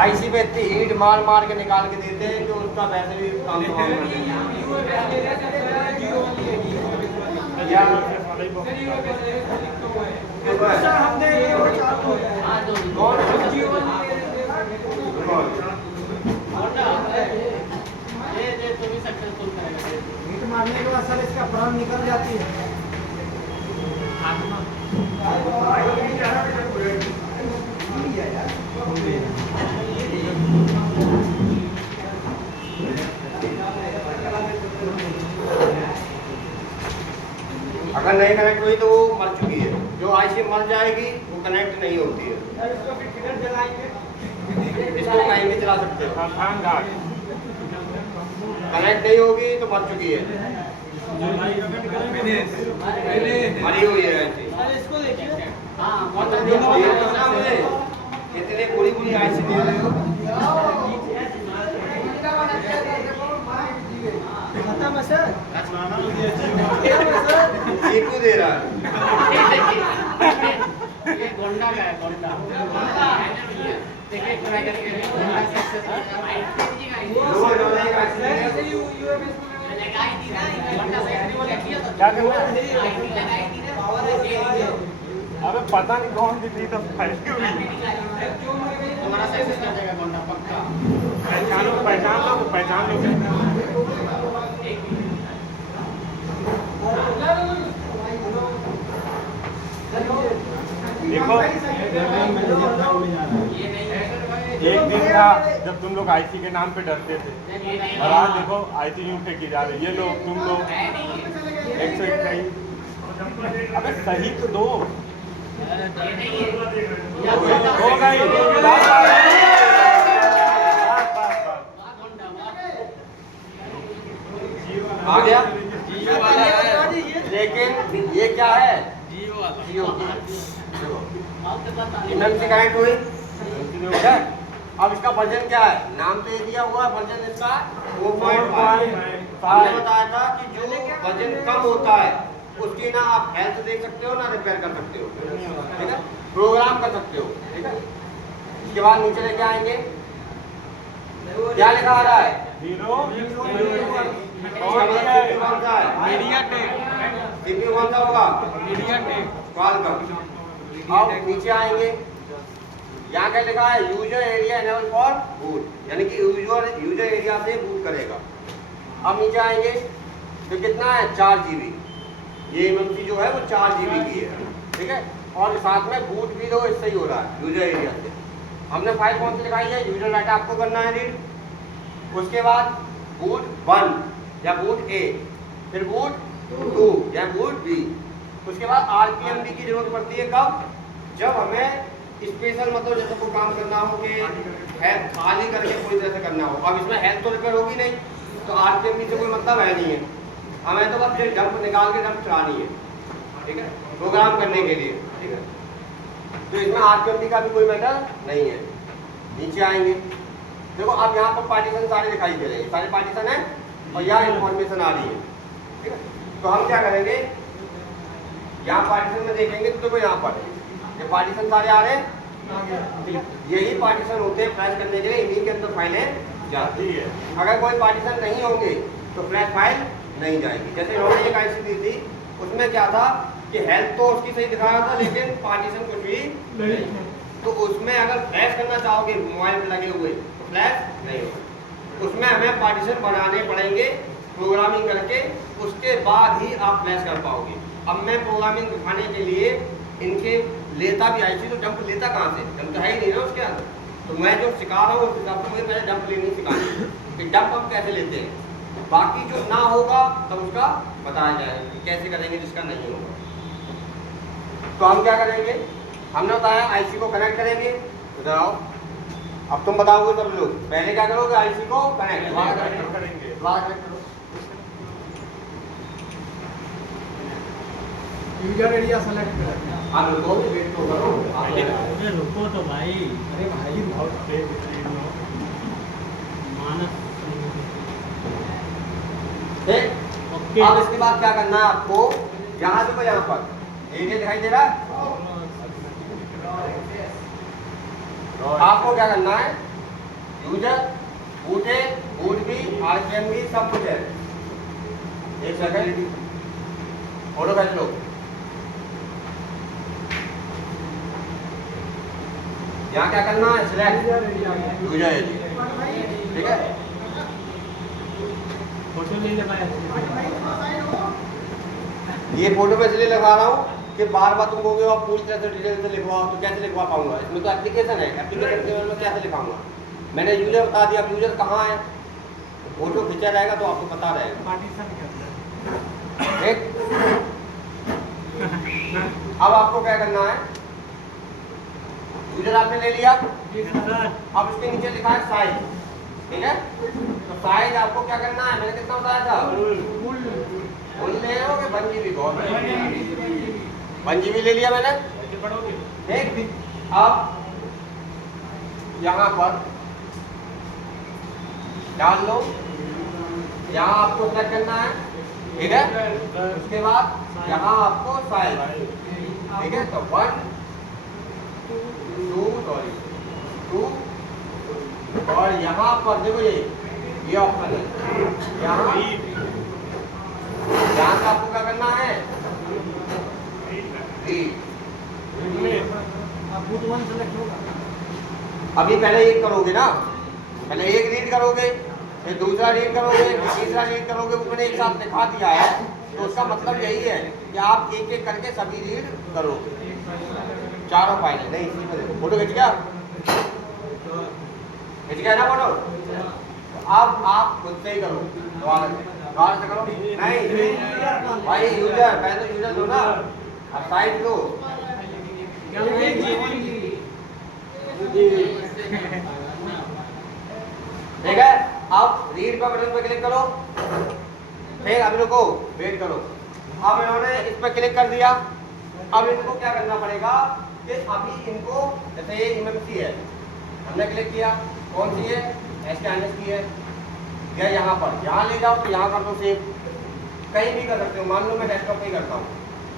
आईसी पे इतनी हीट मार मार के निकाल के देते हैं कि उसका वैसे भी काम तमाम कर देंगे। हीट मारने के बाद सर इसका प्राण निकल जाती है। अगर नहीं कनेक्ट हुई तो वो मर चुकी है। जो आईसी मर जाएगी वो कनेक्ट नहीं होती है। इसको कहीं भी चला सकते हो, कनेक्ट नहीं होगी तो मर चुकी है, मरी हुई है ऐसी। ये तो ना मुझे इतने बुरी बुरी आईसी दे रहे हो। चीकू दे रहा है। ये गोंडा का है, गोंडा देखिए ट्राई करके गोंडा सक्सेस क्या करना है? अबे पता नहीं कौन सी थी तो फैली हुई। तुम्हारा सक्सेस कर जाएगा गोंडा पक्का। पहचान लो पहचान लो। देखो एक दिन था जब तुम लोग आईसी के नाम पे डरते थे और आज देखो आईसी यूं फेंकी जा रही है। ये लोग तुम लोग 121। अबे सही तो दो हो गई। आ गया लेकिन ये क्या है? जियो एमएमसी कनेक्ट हुई। ठीक है, अब इसका वर्जन क्या है? नाम तो ये दिया हुआ है वर्जन इसका 4.5। हमने बताया था कि जो वर्जन कम होता है उसकी ना आप हेल्थ देख सकते हो ना रिपेयर कर सकते हो। ठीक है, प्रोग्राम कर सकते हो। ठीक है, इसके बाद नीचे लेके आएंगे क्या लिखा आ रहा है? 0 कौन सा है? सीपीयू कौन सा होगा? क्वालकॉम। अब नीचे आएंगे, यहाँ क्या लिखा है? User area enable for boot, यानी कि यूजर एरिया से बूट करेगा। अब नीचे आएंगे तो कितना है? 4 GB। ये एमएमसी जो है वो 4 GB की है, ठीक है। और साथ में बूट भी तो इससे ही हो रहा है, यूजर एरिया से। हमने फाइल कौन सी लिखाई है? यूजर डाटा आपको करना है रीड। उसके बाद बूट 1 या बूट A, फिर बूट 2 या बूट B। उसके बाद RPMD की जरूरत पड़ती है कब? जब हमें स्पेशल मतलब जैसे कोई काम करना हो कि हेल्थ खाली करके पूरी तरह से करना हो। अब इसमें हेल्थ तो रिपेयर होगी नहीं, तो RPMD से कोई मतलब है नहीं है, हमें तो बस जंप निकाल के जंप चलानी है, ठीक है, प्रोग्राम करने के लिए, ठीक है। तो इसमें RPMD का भी कोई मैटर नहीं है। नीचे आएंगे, देखो अब यहाँ पर पार्टीशन सारे दिखाई दे रहे हैं, सारे पार्टीशन है और यहाँ इंफॉर्मेशन आ रही है, ठीक है। तो हम क्या करेंगे, यहाँ पार्टीशन में देखेंगे तो देखो यहाँ पर ये पार्टीशन सारे आ रहे हैं, यही पार्टीशन होते हैं फ्लैश करने के लिए, इन्हीं के अंदर फाइलें जाती है। अगर कोई पार्टीशन नहीं होंगे तो फ्लैश फाइल नहीं जाएगी। जैसे इन्होंने एक आईसी दी थी, उसमें क्या था कि हेल्थ तो उसकी सही दिखा रहा था लेकिन पार्टीशन कुछ भी नहीं, तो उसमें अगर फ्लैश करना चाहोगे मोबाइल में लगे हुए तो फ्लैश नहीं होगा। उसमें हमें पार्टीशन बनाने पड़ेंगे प्रोग्रामिंग करके, उसके बाद ही आप फ्लैश कर पाओगे। अब मैं प्रोग्रामिंग दिखाने के लिए इनके लेता भी आईसी, तो जंप लेता कहाँ से? जंप तो है ही नहीं ना उसके अंदर। तो मैं जो सिखा रहा हूँ उस हिसाब से मुझे पहले जंप लेनी सिखानी है कि जंप हम कैसे लेते हैं। बाकी जो ना होगा तब उसका बताया जाएगा कि कैसे करेंगे जिसका नहीं होगा। तो हम क्या करेंगे, हमने बताया आईसी को कनेक्ट करेंगे। बताओ, अब तुम बताओगे सब लोग, पहले क्या करोगे? आईसी को कनेक्ट करेंगे। यूजर एरिया सेलेक्ट करें। आप रुको, वेट तो करो। अरे रुको तो भाई, अरे भाई बहुत मानस ठीक। ओके। अब इसके बाद क्या करना है आपको? यहाँ देखो, यहाँ पर एरिया दिखाई दे रहा है, आपको क्या करना है? यूजर, बूट ए, बूट बी, RPMD सब कुछ है। एक सेकंड, फोटो खींच लो। यहाँ क्या करना है? सिलेक्ट यूजर एरिया, ठीक है। फोटो ले ले भाई। ये फोटो मैं इसलिए लगा रहा हूँ कि बार बार तुम कहोगे आप पूरी तरह से डिटेल से लिखवाओ, तो कैसे लिखवा पाऊंगा? इसमें तो एप्लीकेशन है, एप्लीकेशन के बारे में कैसे लिखाऊंगा? मैंने यूजर बता दिया, अब यूजर कहाँ है? फोटो खींचा रहेगा तो आपको पता रहेगा, पार्टीशन करना ठीक। अब आपको क्या करना है? यूजर आपने ले लिया, अब इसके नीचे लिखा है साइज, ठीक है। तो साइज आपको क्या करना है? मैंने कितना बताया था? फुल ले रहे हो कि 1 GB? बहुत 1 GB ले लिया मैंने, ठीक। अब यहाँ पर डाल लो, यहाँ आपको क्या करना है, ठीक है। उसके बाद यहाँ आपको साइज, ठीक है। तो 1 2 और यहाँ पर देखो ये ऑप्शन है, यहाँ से आपको क्या करना है? अभी पहले एक करोगे ना, पहले एक रीड करोगे, फिर दूसरा रीड करोगे, फिर तीसरा रीड करोगे। वो मैंने एक साथ दिखा दिया है, तो उसका मतलब यही है कि आप एक एक करके सभी रीड करोगे, चारों फाइलें। नहीं, इसी में देखो, फोटो खिंच गया, खिंच गया ना फोटो? तो अब आप खुद से ही करो, दोबारा से करो। नहीं भाई, यूजर पहले तो यूजर दो ना, अब साइज दो। ठीक है। अब रीड का बटन पे क्लिक करो, फिर अभी रुको, वेट करो। अब इन्होंने इस पर क्लिक कर दिया। अब इनको क्या करना पड़ेगा कि अभी इनको, जैसे ये MMC है, हमने क्लिक किया, कौन सी है? SKNS की है, या यहाँ पर यहाँ ले जाओ तो यहाँ कर दो सेव, कहीं भी कर सकते हो। मान लो मैं डेस्कटॉप पे ही करता हूँ,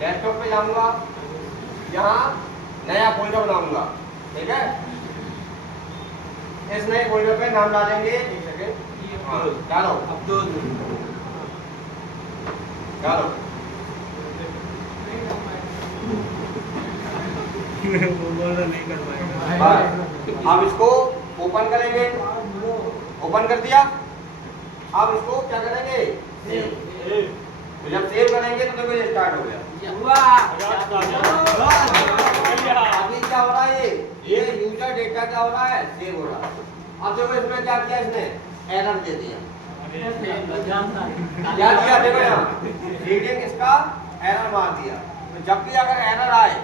डेस्कटॉप पे जाऊँगा, यहाँ नया फोल्डर बनाऊंगा, ठीक है। इस नए फोल्डर पे नाम डालेंगे, एक सेकेंड, हाँ डालो, अब्दुल। डालो। वो बोल रहा नहीं कर पाएगा। बस अब इसको ओपन करेंगे, ओपन कर दिया। अब इसको क्या करेंगे, तो जब सेव करेंगे तो देखो ये स्टार्ट हो गया। अभी क्या हो रहा है, ये यूजर डेटा क्या हो रहा है, सेव हो रहा है। अब देखो इसमें क्या किया, इसने एरर दे दिया। क्या दिया, देखो यहाँ रीडिंग इसका एरर मार दिया। तो जब भी अगर एरर आए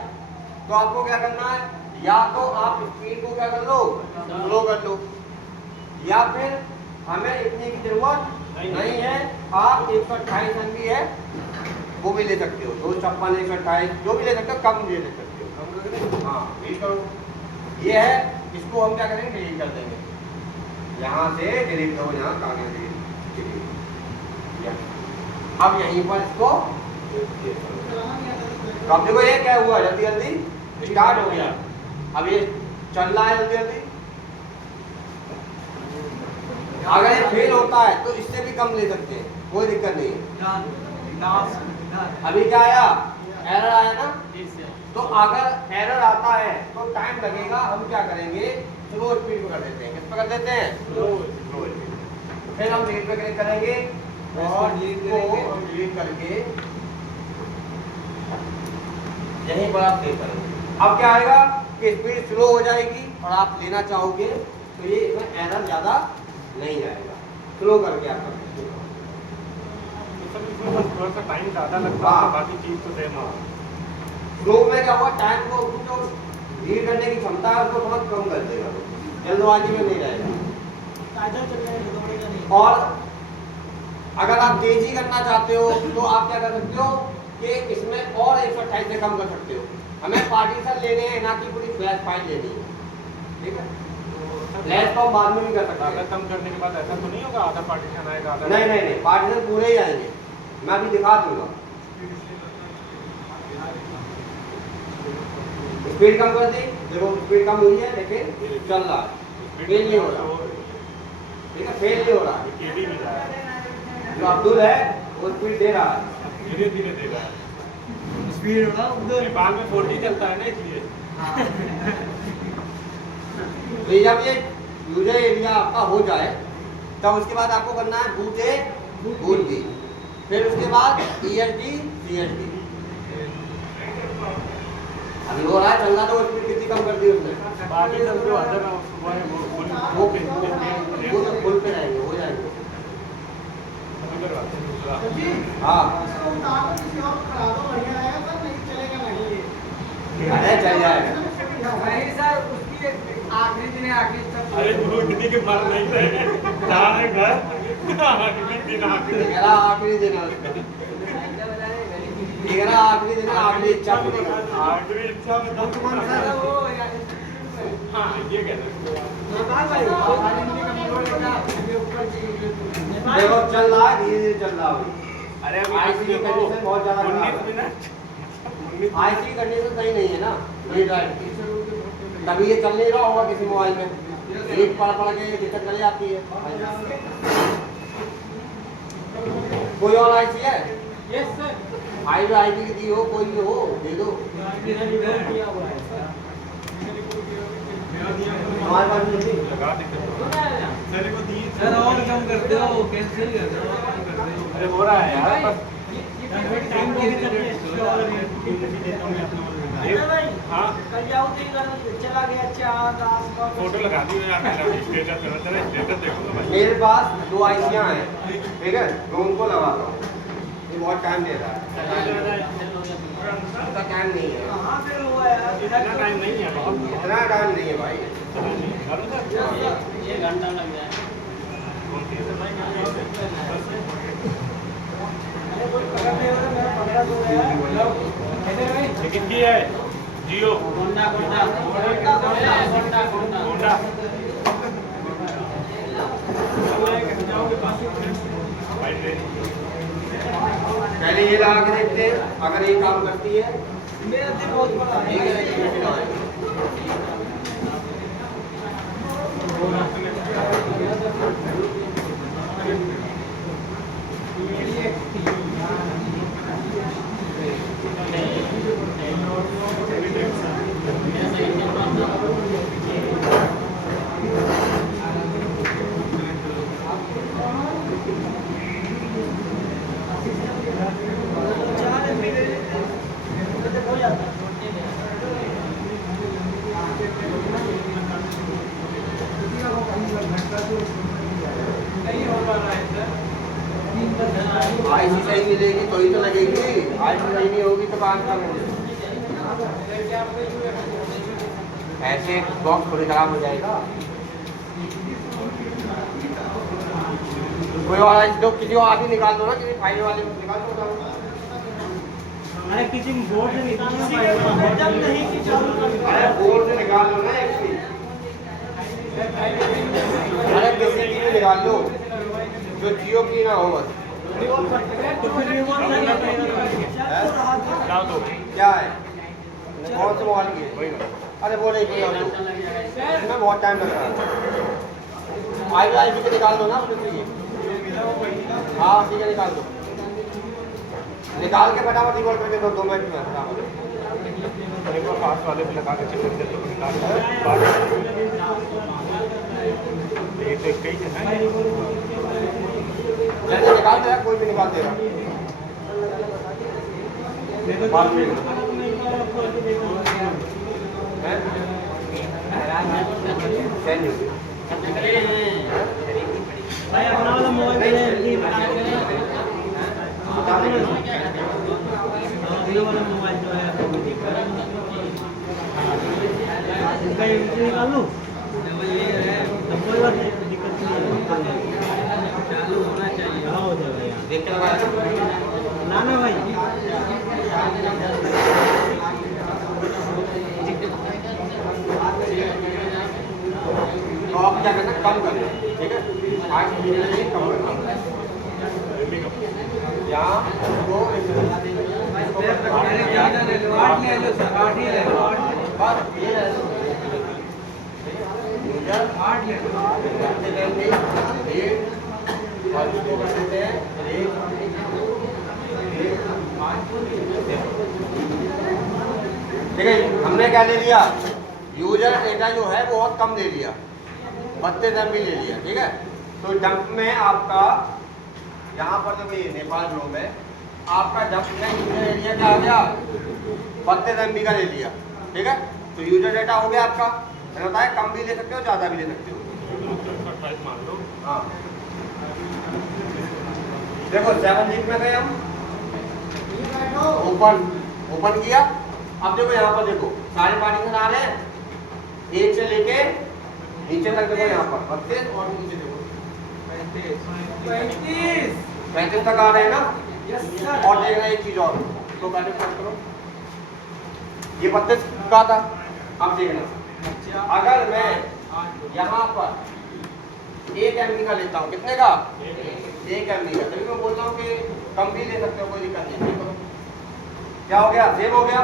तो आपको क्या करना है, या तो आप स्पीड को क्या कर लो, स्लो कर लो, या फिर हमें इतने की जरूरत नहीं है, आप 128 MB है वो भी ले सकते हो, 256 128 जो भी ले सकते हो, कम ले सकते हो। हाँ डिलीट करो, ये है, इसको हम क्या करेंगे, डिलीट कर देंगे। यहाँ से डिलीट करो, यहाँ कागज डिलीट। अब यहीं पर इसको अब देखो ये क्या हुआ, जल्दी जल्दी स्टार्ट हो गया। अब ये चल रहा है जल्दी जल्दी। अगर ये फेल होता है तो इससे भी कम ले सकते हैं, कोई दिक्कत नहीं है। अभी क्या आया, एरर आया ना, तो अगर एरर आता है तो टाइम लगेगा, हम क्या करेंगे, स्लो स्पीड पे कर देते हैं। किस पे कर देते हैं, स्लो स्पीड। फिर हम डिलीट पे क्लिक करेंगे और डिलीट करके यहीं पर आप सेव करेंगे। अब क्या आएगा कि स्पीड स्लो हो जाएगी और आप लेना चाहोगे तो ये इसमें एरर ज़्यादा नहीं आएगा, स्लो करके आप कर सकते हो। थोड़ा सा टाइम ज़्यादा लगता है, बाकी चीज़ तो सेम है। स्लो में क्या हुआ, टाइम को जो रीड करने की क्षमता है उसको थोड़ा कम कर देगा, जल्दबाजी में नहीं रहेगा। और अगर आप तेजी करना चाहते हो तो आप क्या कर सकते हो कि इसमें और 128 से कम कर सकते हो। हमें पार्टीशन लेने हैं, ना कि पूरी फ्लैश फाइल लेनी है, ठीक है। फ्लैश तो हम बाद में भी कर सकते हैं। कम करने के बाद ऐसा तो नहीं होगा आधा पार्टीशन आएगा, आधा नहीं नहीं नहीं, पार्टीशन पूरे ही आएंगे, मैं अभी दिखा दूंगा। स्पीड कम कर दी, देखो स्पीड कम हुई है लेकिन चल रहा है, फेल नहीं हो रहा, ठीक है, फेल नहीं हो रहा है। जो अब्दुल है वो स्पीड दे रहा है, धीरे धीरे दे रहा है। स्पीड होगा उधर, नेपाल में 4G चलता है ना, इसलिए तो जब ये यूजर एरिया आपका हो जाए तब उसके बाद आपको करना है बूट ए बूट बी, फिर उसके बाद ESD CSD। अभी हो रहा है, चलना तो स्पीड कितनी कम कर दी उसने, पार्टीशन जो अदर वो फुल पे रहेंगे, हो जाएंगे। हाँ अरे चल जाएगा। नहीं सर, उसकी आखिरी दिन है, आखिरी तक। अरे गुरु इतनी के मर नहीं रहे, जहाँ है घर आखिरी दिन मेरा आखिरी दिन है उसका, मेरा आखिरी दिन है, आखिरी इच्छा पूरी करना। आखिरी इच्छा सर वो हाँ ये कहना देखो चल रहा है, धीरे धीरे चल रहा है। अरे आईसी की कंडीशन बहुत ज्यादा खराब 19 है, मिनट आईसी की कंडीशन सही नहीं है ना, रीड राइट की, तभी ये चल नहीं रहा होगा किसी मोबाइल में, रीड पढ़ पढ़ के दिक्कत चली जाती है। कोई और आईसी है, यस सर, आईडी की दी हो, कोई भी हो दे दो, हमारे पास नहीं थी। लगा देते सर को दी सर और कम करते हो, कैंसिल कर दो, और कम कर दो। अरे हो रहा है यार बस हाँ चला गया चार फोटो लगा दी यार, मेरा स्टेटस स्टेटस देखो ना भाई। मेरे पास 2 आईसियाँ हैं, ठीक है, मैं उनको लगाता हूँ, ये बहुत टाइम ले रहा है, इतना टाइम नहीं है, कहाँ पे हुआ यार, इतना टाइम नहीं है, इतना टाइम नहीं है भाई। ये घंटा लग जाए। लेकिन की है जियो गोंडा गोंडा गोंडा गोंडा पहले ये लगा के देखते हैं, अगर ये काम करती है मेरा दिल बहुत बड़ा है। ठीक है, लेकिन फिर आएगा। आईसी सही मिलेगी तो ही तो लगेगी, आईसी सही नहीं होगी तो कहाँ करेंगे? ऐसे बॉक्स थोड़ी खराब हो जाएगा। कोई और आईसी दो, किसी और आगे निकाल दो ना, किसी फाइल वाले को निकाल दो। अरे किसी बोर्ड से निकालना पड़ेगा, जब नहीं कि अरे बोर्ड से निकाल लो ना एक्चुअली। अरे किसी की भी निकाल लो जो जियो की ना हो बस। तो फिर रिवॉल्व करना पड़ेगा। क्या है, कौन से मोबाइल की है? अरे वो नहीं किया तो इसमें बहुत टाइम लग रहा है। आईसी के निकाल दो ना उसमें से ये। हाँ ठीक है, निकाल दो, निकाल के फटाफट रिवॉल्व करके दो, 2 मिनट में फटाफट। एक बार पास वाले पे लगा के चेक करके तो निकाल ये तो एक ही है। जैसे निकाल देगा, कोई भी निकाल देगा। बात नहीं भाई अपना वाला मोबाइल दे दे, बता देंगे। अपना वाला मोबाइल जो है इसका एंट्री निकाल लो। तो कोई बात नहीं, दिक्कत नहीं है, चालू होना चाहिए। हाँ हो जाएगा यार, देख के लगाया ना ना भाई। तो आप क्या करना, कम करना, ठीक है? आज कम करना यहाँ को ठीक है। हमने क्या ले लिया, यूजर डेटा जो है वो बहुत कम ले लिया, 32 MB ले लिया, ठीक है। तो डंप में आपका यहाँ पर जो ये नेपाल ग्लोब है, आपका डंप में यूजर एरिया क्या आ गया, 32 MB का ले लिया, ठीक है। तो यूजर डेटा हो गया आपका, मैंने बताया कम भी ले सकते हो, ज़्यादा भी ले सकते हो। हाँ देखो 7 GB में गए हम, ओपन किया। अब देखो यहाँ पर देखो सारे पार्टीशन आ रहे हैं, एक से लेके नीचे तक देखो, यहाँ पर 32 और नीचे देखो 35 तक आ रहे हैं ना। और देखना एक चीज और, तो करो ये 32 का था। अब देखना, अगर मैं यहाँ पर 1 MB का लेता हूँ, कितने का, 1 MB का, तभी मैं बोल रहा हूँ कि कम भी ले सकते हो, कोई दिक्कत नहीं। क्या हो गया, सेव हो गया,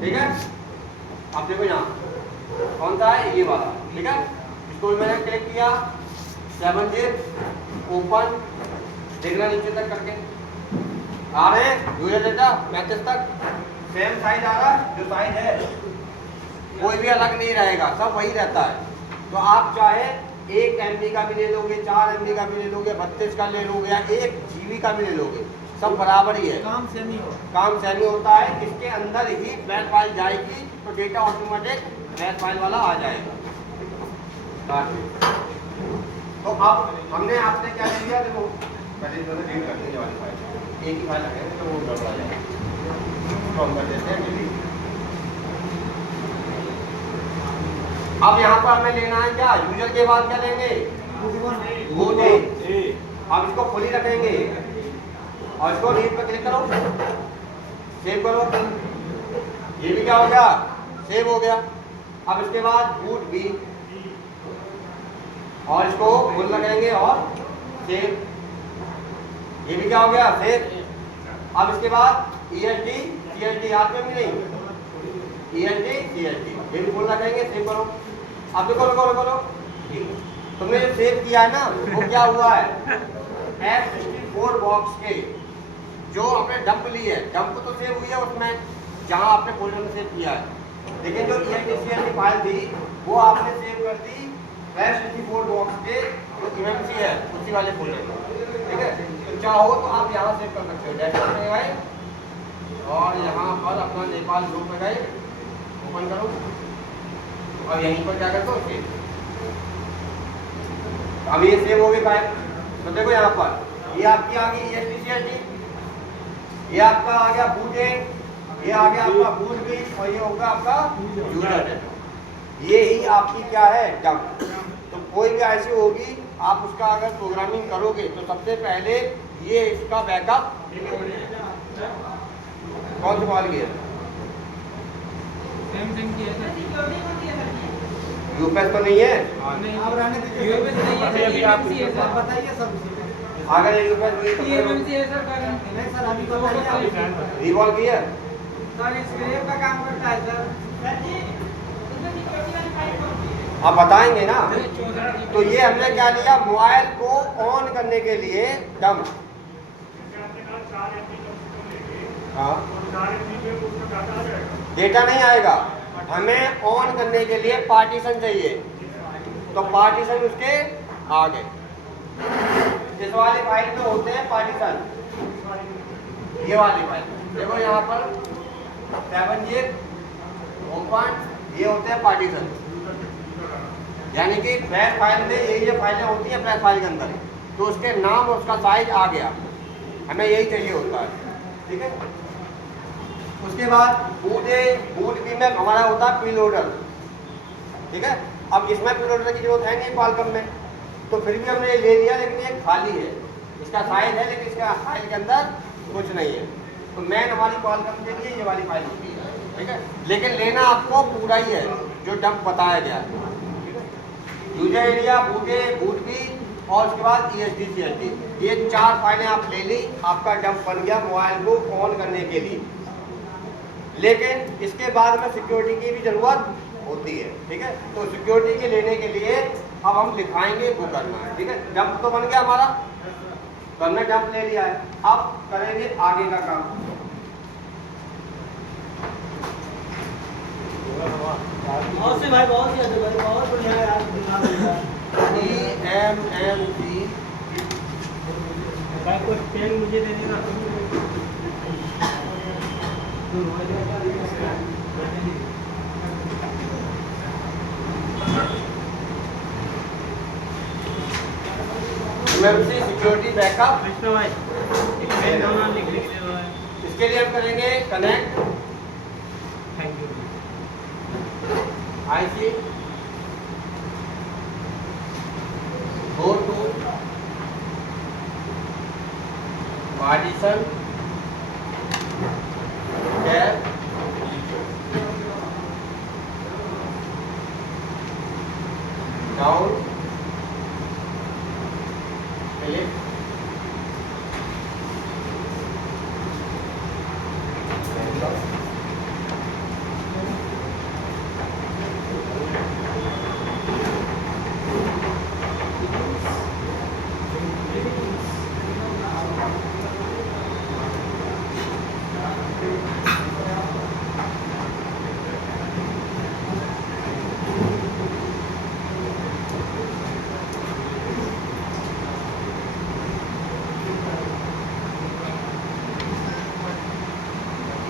ठीक है। अब देखो यहाँ कौन सा है, ये वाला, ठीक है। इसको भी मैंने क्लिक किया, 7 GB ओपन, देखना नीचे तक करके आ रहे हैं यूजर डेटा 35 तक, सेम साइज आ रहा है, जो साइज है कोई भी अलग नहीं रहेगा, सब वही रहता है। तो आप चाहे 1 MB का भी ले लोगे, 4 MB का भी ले लोगे, 32 का ले लोगे, या 1 GB का भी ले लोगे, सब बराबर ही है, काम सेम ही होता है। इसके अंदर ही फ्लैश फाइल जाएगी तो डेटा ऑटोमेटिक फ्लैश फाइल वाला आ जाएगा। तो अब हमने आपने क्या ले लिया, देखो पहले डिलीट कर देंगे वाली फाइल, एक ही फाइल लगेगा तो वो गड़बड़ा जाएगा, तो हम कर देते हैं डिलीट। अब यहाँ पर हमें लेना है क्या, यूजर के बाद क्या लेंगे, अब इसको खुली रखेंगे और इसको रीड पर क्लिक करो, सेव करो, ये भी क्या हो गया, सेव हो गया। अब इसके बाद बूट भी, और इसको फुल रखेंगे और सेव, ये भी क्या हो गया, सेव। अब इसके बाद ESD CSD हाथ में भी नहीं, ESD CSD ये भी फुल रखेंगे, सेव करो। अब देखो रुको, तुमने जो सेव किया है ना, वो क्या हुआ है, F64 बॉक्स के जो आपने डंप ली है, डंप तो सेव हुई है उसमें जहां आपने फोल्डर में सेव किया है, लेकिन जो EXTCL की फाइल थी वो आपने सेव कर दी F64 बॉक्स के जो MMC है उसी वाले फोल्डर में, ठीक है। तो चाहो तो आप यहाँ सेव कर सकते हो, डैशबोर्ड में गए और यहाँ पर अपना नेपाल ग्रुप में गए, ओपन करो और यहीं पर क्या कर दो सेव। अब ये सेव हो गई फाइल। तो देखो यहाँ पर ये आपकी आ गई EXTCL, ये आपका आ गया बूट ए, ये आ गया आपका बूट बी और ये होगा आपका यूजर डेटा। ये ही आपकी क्या है डंप। तो कोई भी ऐसी होगी आप उसका अगर प्रोग्रामिंग करोगे तो सबसे पहले ये इसका बैकअप कौन सी फाइल की है, सैमसंग की है सर। यूपीएस तो नहीं है, आप रहने दीजिए, यूपीएस नहीं है सर, एमएमसी है सर, बताइए सब। अगर ये यूपीएस हुई तो एमएमसी है सर, नहीं सर अभी बताइए। रिवॉल्व की है सर स्क्रैप का काम करता है सर। आप बताएंगे ना। तो ये हमने क्या लिया, मोबाइल को ऑन करने के लिए डंप। हाँ डेटा नहीं आएगा, हमें ऑन करने के लिए पार्टीशन चाहिए, तो पार्टीशन उसके आगे इस वाली फाइल में होते हैं पार्टीशन। ये वाली फाइल देखो यहाँ पर 7G होम पॉइंट, ये होते हैं पार्टीशन, यानी कि फ्लैश फाइल में यही जो फाइलें होती हैं फ्लैश फाइल के अंदर, तो उसके नाम और उसका साइज आ गया, हमें यही चाहिए होता है, ठीक है। उसके बाद बूट ए बूट बी में हमारा होता है पी लोडर, ठीक है। अब इसमें पी लोडर की जरूरत है नहीं कॉलम में, तो फिर भी हमने ये ले लिया, लेकिन ये खाली है, इसका साइज है लेकिन इसका फाइल के अंदर कुछ नहीं है। तो मैन हमारी कॉलम के लिए ये वाली फाइल होती है, ठीक है। लेकिन लेना आपको पूरा ही है जो डंप बताया गया है, ठीक है। यूजर एरिया, बूट ए, बूट बी और उसके बाद EXTCL, ये 4 फाइलें आप ले ली, आपका डंप बन गया मोबाइल को ऑन करने के लिए। लेकिन इसके बाद में सिक्योरिटी की भी जरूरत होती है, ठीक है। तो सिक्योरिटी के लेने के लिए अब हम दिखाएंगे वो करना है, ठीक है। डंप तो बन गया हमारा, तो हमने डंप ले लिया है, अब करेंगे आगे का काम। बहुत से भाई, बहुत से भाई, बहुत बढ़िया है यार, दिमाग लगा EMMC भाई, कुछ पेन मुझे दे देना। EMMC सिक्योरिटी बैकअप, कृष्ण भाई एक पेन दो ना, लिख दो। इसके लिए हम करेंगे connect thank you. IC go to partition tab down click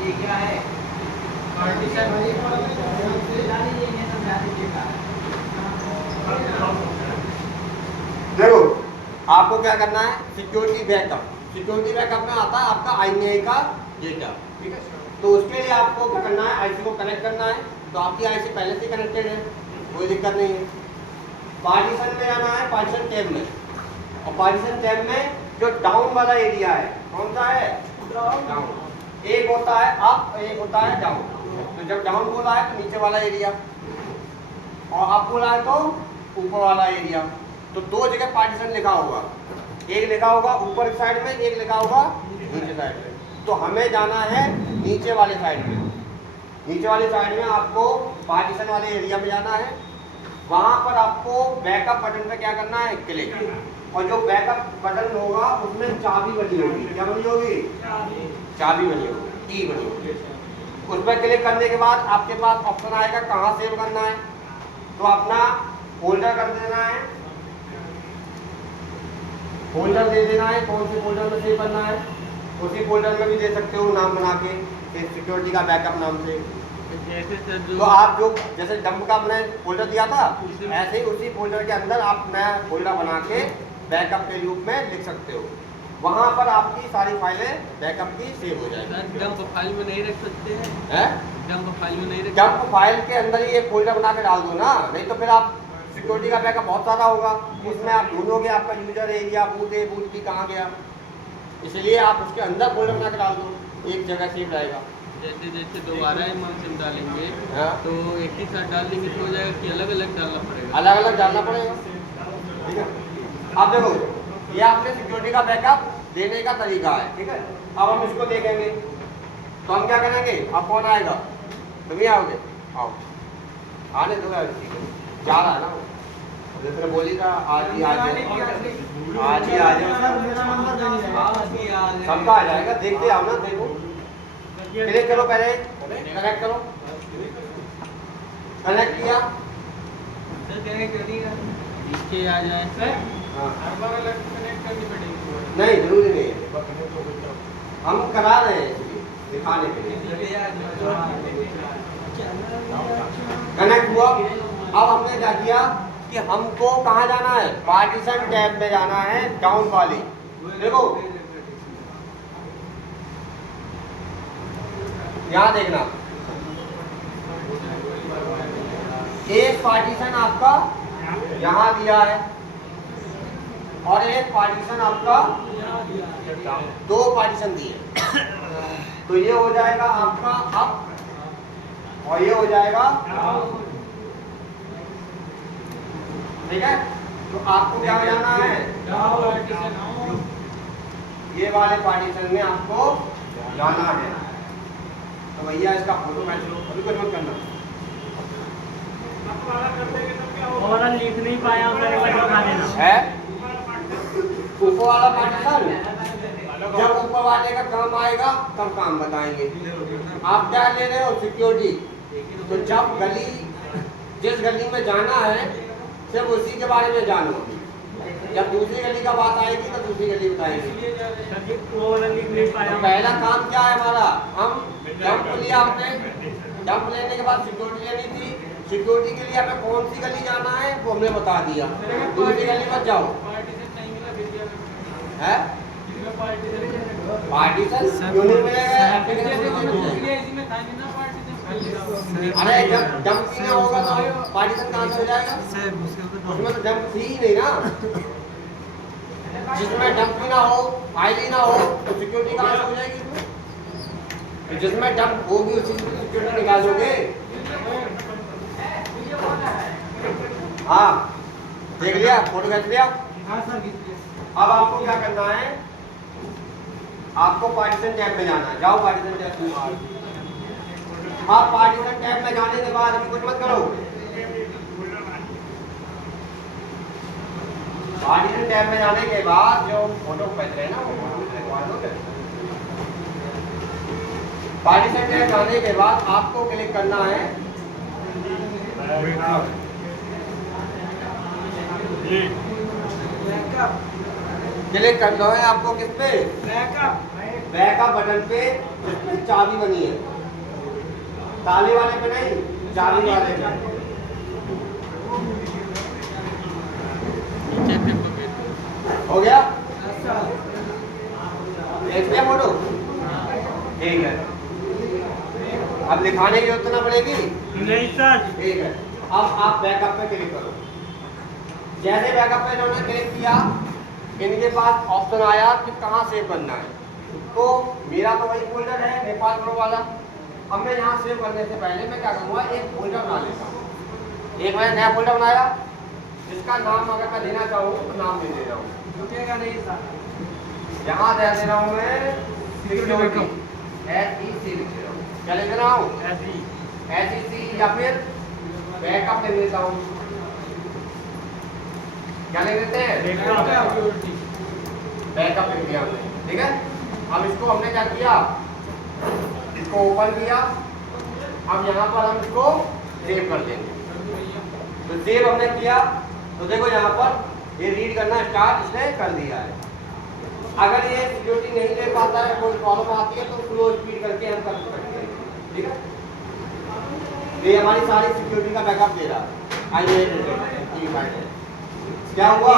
ये क्या है पार्टीशन वाली देखो आपको क्या करना है, सिक्योरिटी बैकअप। सिक्योरिटी बैकअप में आता है आपका IMEI का डेटा, ठीक है। तो उसके लिए आपको क्या करना है, IC को कनेक्ट करना है। तो आपकी IC पहले से कनेक्टेड है, कोई दिक्कत नहीं है। पार्टीशन में जाना है, पार्टीशन टैब में, और पार्टीशन टैब में जो डाउन वाला एरिया है कौन सा है, डाउन। एक होता है अप, एक होता है डाउन। तो जब डाउन बोला है तो नीचे वाला एरिया, और अप बोला है तो ऊपर वाला एरिया। तो 2 जगह पार्टीशन लिखा होगा, एक लिखा होगा ऊपर की साइड में, एक लिखा होगा नीचे साइड में। तो हमें जाना है नीचे वाले साइड में। नीचे वाली साइड में आपको पार्टीशन वाले एरिया में जाना है। वहां पर आपको बैकअप बटन पे क्या करना है, क्लिक। और जो बैकअप बटन होगा उसमें चाबी बनी होगी। क्या बनी होगी? चाबी बनी होगी, की बनी होगी। उस पर क्लिक करने के बाद आपके पास ऑप्शन आएगा कहाँ सेव करना है। तो अपना फोल्डर कर देना है, फोल्डर दे देना है, कौन से फोल्डर में सेव करना है उसी फोल्डर में भी दे सकते हो नाम बना के, सिक्योरिटी का बैकअप नाम से। तो आप जो जैसे डंप का हमने फोल्डर दिया था ऐसे ही उसी फोल्डर के अंदर आप नया फोल्डर बना के बैकअप के रूप में लिख सकते हो। वहाँ पर आपकी सारी फाइलें बैकअप की सेव हो जाएगी। डंप फाइल में नहीं रख सकते हैं? डंप फाइल में नहीं रख डंप फाइल के अंदर ही एक फोल्डर बना के डाल दो ना, नहीं तो फिर आप सिक्योरिटी का बैकअप बहुत सारा होगा, उसमें आप ढूंढोगे आपका यूजर एरिया बूट भी कहाँ गया, इसलिए आप उसके अंदर फोल्डर बना के डाल दो, एक जगह सेव रहेगा। जैसे जैसे दोबारा सिम डालेंगे हाँ। तो एक ही साथ डाल देंगे तो हो जाएगा कि अलग अलग डालना पड़ेगा? अलग अलग डालना पड़ेगा। ठीक है, अब देखो ये आपने सिक्योरिटी का बैकअप देने का तरीका है। ठीक है, अब हम इसको देखेंगे तो हम क्या करेंगे, अब कौन आएगा? तुम ही आओगे, आओ आने दो यार, ठीक है जा रहा है ना वो, जैसे बोली था आज ही आ जाओ, आज ही आ जाओ, सबका आ जाएगा। देखते आओ ना, देखो क्लिक करो, पहले कनेक्ट करो, कनेक्ट किया इसके आ जाए सर। हाँ। हर बार अलग कनेक्ट करनी पड़ेगी? नहीं जरूरी नहीं है, हम करा रहे हैं इसलिए दिखाने के लिए। कनेक्ट हुआ। अब हमने क्या किया कि हमको कहाँ जाना है, पार्टीशन टैब में जाना है, डाउन वाली। देखो यहाँ देखना, एक पार्टीशन आपका यहाँ दिया है और एक पार्टीशन आपका, दो पार्टीशन दिए, तो ये हो जाएगा आपका अप और ये हो जाएगा। ठीक है, तो आपको क्या जाना है, ये वाले पार्टीशन में आपको जाना है। तो भैया इसका फोटो खींच लो, अभी कुछ मत करना। और लिख नहीं पाया है ऊपर वाला पार्टीशन, जब ऊपर वाले का काम आएगा तब काम बताएंगे। आप क्या ले रहे हो, सिक्योरिटी, तो जब गली जिस गली में जाना है सिर्फ उसी के बारे में जानो, जब दूसरी गली का बात आएगी तो दूसरी गली बताएंगे। तो पहला काम क्या है हमारा, हम डंप लिया, हमने डंप लेने के बाद सिक्योरिटी लेनी थी, सिक्योरिटी के लिए हमें कौन सी गली जाना है वो हमने बता दिया, दूसरी गली मत जाओ। है पार्टीशन क्यों नहीं मिलेगा, अरे जब डंप ही ना होगा तो पार्टीशन कहाँ से हो जाएगा, उसमें तो डंप थी ही नहीं ना। जिसमें डंप ही ना हो, फाइल ही ना हो, तो सिक्योरिटी कहाँ से हो जाएगी इसमें? तो जिसमें डंप होगी उसी से सिक्योरिटी निकाल दोगे। हाँ देख लिया, फोटो खींच लिया। अब आपको क्या करना है, आपको पार्टीशन टैब में जाना है, जाओ पार्टीशन टैब में। आप पार्टीशन टैब में जाने के बाद अभी कुछ मत करो, पार्टीशन टैब में जाने के बाद जो फोटो खींच रहे हैं ना वो पार्टीशन टैब जाने के बाद आपको क्लिक करना है, क्लिक करना है आपको किस पे, बैकअप बटन पे जिसमें चाबी बनी है, ताले वाले पे नहीं, चाबी वाले पे। हो गया, देख लिया फोटो, ठीक है। अब लिखाने की जरूरत ना पड़ेगी, नहीं सर। ठीक है। अब आप बैकअप पे क्लिक करो, जैसे बैकअप पे इन्होंने क्लिक किया इनके पास ऑप्शन आया कि कहाँ सेव करना है, तो मेरा तो वही फोल्डर है नेपाल प्रो वाला। अब मैं यहाँ सेव करने से पहले मैं क्या करूँगा, एक फोल्डर बना लेता हूँ। एक मैंने नया फोल्डर बनाया, जिसका नाम अगर मैं देना चाहूँ तो नाम दे दे रहा हूँ, यहाँ दे रहा हूँ मैं सिक्योरिटी, SEC लिख रहा हूँ। क्या लिख रहा हूँ, SEC, या फिर बैकअप ले लेता हूँ। क्या लिख देते हैं? बैकअप लिख दिया हमने, ठीक है। अब इसको हमने क्या किया, इसको ओपन किया। अब यहाँ पर हम इसको सेव कर देंगे। तो सेव हमने किया तो देखो यहाँ पर ये रीड करना स्टार्ट इसने कर दिया है। अगर ये सिक्योरिटी नहीं ले पाता है, कोई प्रॉब्लम आती है, तो स्लो स्पीड करके हम कर सकते हैं, ठीक है। ये हमारी सारी सिक्योरिटी का बैकअप दे रहा है। आइए क्या हुआ,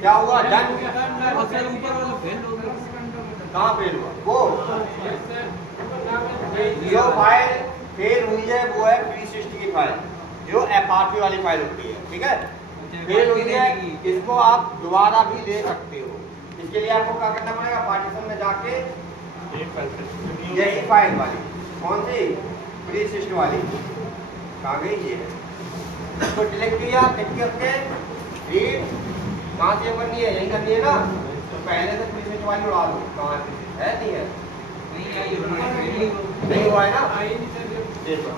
क्या हुआ, डन। कहाँ फेल हुआ? वो जो फाइल फेल हुई है वो है P60 की फाइल, जो FRP वाली फाइल होती है, ठीक है। फेल हुई है, इसको आप दोबारा भी ले सकते हो। इसके लिए आपको क्या करना पड़ेगा, पार्टीशन में जाके यही फाइल वाली, कौन सी, P60 वाली, कहाँ गई ये, इसको डिलीट किया, टिक करके रीड कहाँ सेव करनी है, यही करनी है ना। तो पहले से P60 वाली उड़ा दो, कहाँ है, नहीं है, नहीं हुआ है ना। देखो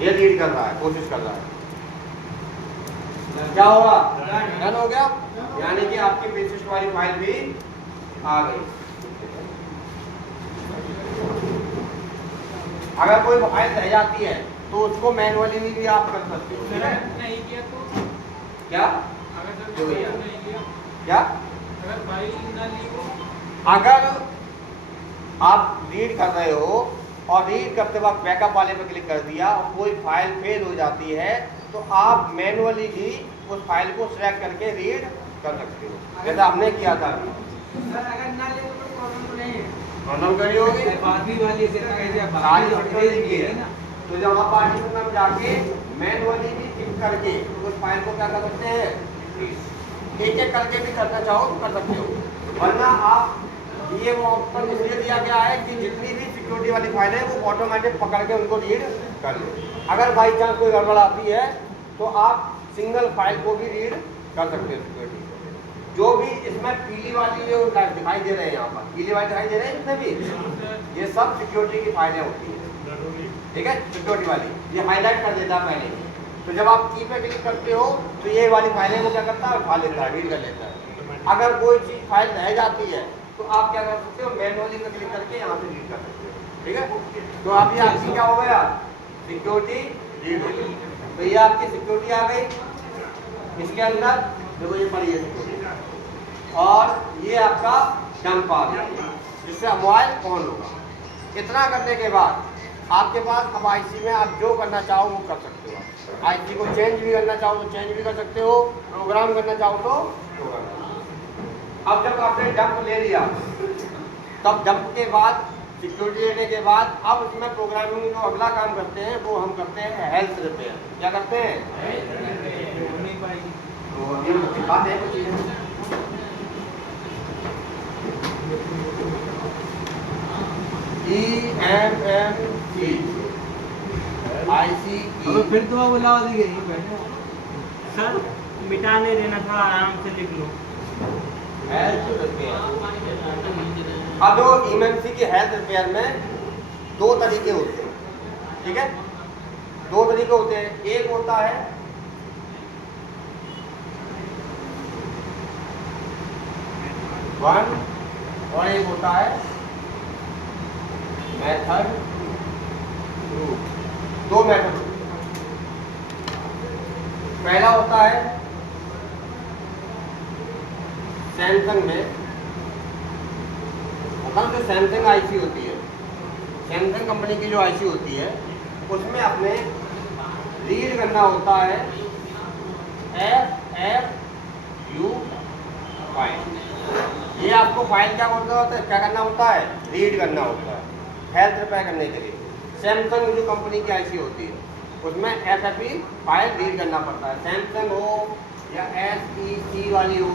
ये रीड कर रहा है, कोशिश कर रहा है, क्या होगा, डन हो गया। यानी कि आपकी P60 वाली फाइल भी आ गई। अगर कोई फाइल रह जाती है तो उसको मैनुअली भी आप कर सकते हो, नहीं किया तो क्या, अगर नहीं किया, क्या, अगर फाइल ना ली हो, अगर आप रीड कर रहे हो और रीड करते वक्त बैकअप वाले पे क्लिक कर दिया और कोई फाइल फेल हो जाती है, तो आप मैनुअली भी उस फाइल को सिलेक्ट करके रीड कर सकते हो, जैसा हमने किया था। सर अगर ना ले तो कोई प्रॉब्लम तो नहीं है। प्रॉब्लम करी होगी, बाकी वाली से सारी सिक्योरिटी की है। तो जब आप पार्टीशन में जाके मैनुअली भी टिक करके उस फाइल को क्या कर सकते हैं, एक एक करके भी करना चाहो तो कर सकते हो। वरना आप ये वो ऑप्शन इसलिए दिया गया है कि जितनी भी सिक्योरिटी वाली फाइल है वो ऑटोमेटिक पकड़ के उनको रीड कर ले। अगर बाई चांस कोई गड़बड़ आती है तो आप सिंगल फाइल को भी रीड कर सकते हो सिक्योरिटी। जो भी इसमें पीली वाली जो दिखाई दे रहे हैं, यहाँ पर पीली वाली दिखाई दे रहे हैं जितने भी, ये सब सिक्योरिटी की फाइलें होती हैं, ठीक है। सिक्योरिटी वाली ये हाईलाइट कर देता है पहले। तो जब आप की पे क्लिक करते हो तो ये वाली फाइलें वो क्या करता है, उठा लेता है, रीड कर लेता है। अगर कोई चीज़ फाइल रह जाती है तो आप क्या कर सकते हो, मैनुअली पे क्लिक करके यहाँ से रीड कर सकते हो, ठीक है। तो आप ये आपकी क्या हो गया, सिक्योरिटी रीड हो गई। तो ये आपकी सिक्योरिटी आ गई। इसके अंदर देखो ये पड़ी है सिक्योरिटी, और ये आपका डंप आ गया, जिससे मोबाइल ऑन होगा। इतना करने के बाद आपके पास अब आईसी में आप जो करना चाहो वो कर सकते हो। आईसी को चेंज भी करना चाहो तो चेंज भी कर सकते हो, प्रोग्राम करना चाहो तो प्रोग्राम। अब जब आपने डंप ले लिया, तब डंप के बाद सिक्योरिटी लेने के बाद अब इसमें प्रोग्रामिंग जो अगला काम करते हैं वो हम करते हैं हेल्थ रिपेयर। क्या करते हैं, तो ये दिखाते हैं कुछ चीजें। EMMC IC की फिर तो बुला दी गई सर मिटाने देना, थोड़ा आराम से लिख लो। Health repair. अब जो EMMC की हेल्थ रिपेयर में दो तरीके होते हैं, ठीक है। दो तरीके होते हैं, एक होता है वन और एक होता है मेथड टू। दो मेथड, पहला होता है सैमसंग में, मतलब जो सैमसंग आईसी होती है, सैमसंग कंपनी की जो आईसी होती है उसमें अपने रीड करना होता है FFU फाइल। ये आपको फाइल क्या करना होता है, क्या करना होता है, रीड करना होता है हेल्थ रिपेयर करने के लिए। सैमसंग जो कंपनी की आईसी होती है उसमें FFE फाइल रीड करना पड़ता है। सैमसंग हो या SEC वाली हो,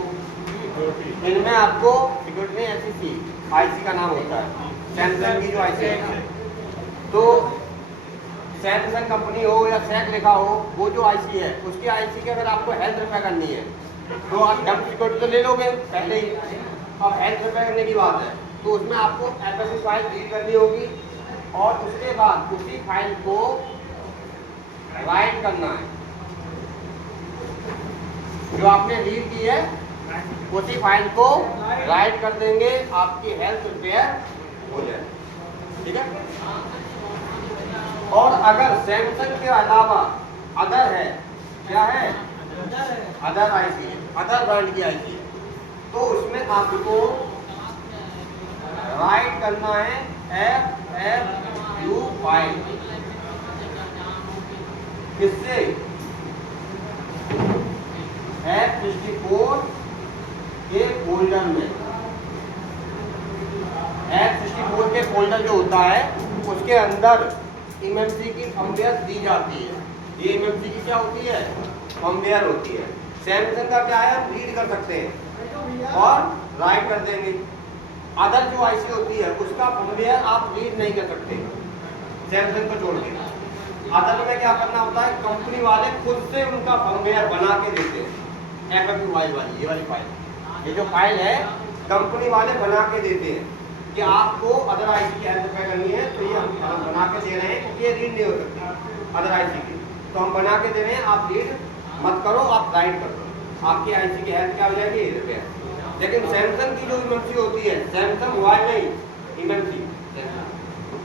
इनमें आपको सिक्योरिटी SEC आईसी का नाम होता है, सैमसंग की जो आईसी है। तो सैमसंग कंपनी हो या सैक लिखा हो, वो जो आईसी है उसकी आईसी की अगर आपको हेल्थ रिपेयर करनी है तो आप डंप सिक्योरिटी तो ले लोगे पहले ही। अब हेल्थ रिपेयर करने की बात है तो उसमें आपको FFE फाइल रीड करनी होगी और उसके बाद उसी फाइल को राइट करना है जो आपने रीड की है उसी फाइल को राइट कर देंगे, आपकी हेल्थ रिपेयर हो जाए। ठीक है। और अगर सैमसंग के अलावा अदर है, क्या है, अदर आईसी, अदर ब्रांड की आईसी है, तो उसमें आपको राइट करना है FFU फाइल। किससे? F64 के फोल्डर में। F64 के फोल्डर जो होता है उसके अंदर MMC की फर्मवेयर दी जाती है। ये MMC की क्या होती है? फर्मवेयर होती है। सैमसंग का क्या है, हम रीड कर सकते हैं और राइट कर देंगे। अदर जो आईसी होती है उसका फर्मवेयर आप रीड नहीं कर सकते सैमसंग को छोड़ के। अदर में क्या करना होता है, कंपनी वाले खुद से उनका फर्मवेयर बना के देते हैं। FFU फाइल वाली, ये वाली फाइल, ये जो फाइल है कंपनी वाले बना के देते हैं कि आपको अदर आईसी की हेल्प रिपेयर करनी है, तो ये हम बना के दे रहे हैं क्योंकि ये रीड नहीं हो सकती अदर आईसी की, तो हम बना के दे रहे हैं, आप रीड मत करो, आप राइट कर दो, आपकी आईसी की हेल्थ क्या हो जाएगी, रिपेयर। लेकिन सैमसंग की जो MMC होती है, सैमसंग मोबाइल नहीं MMC,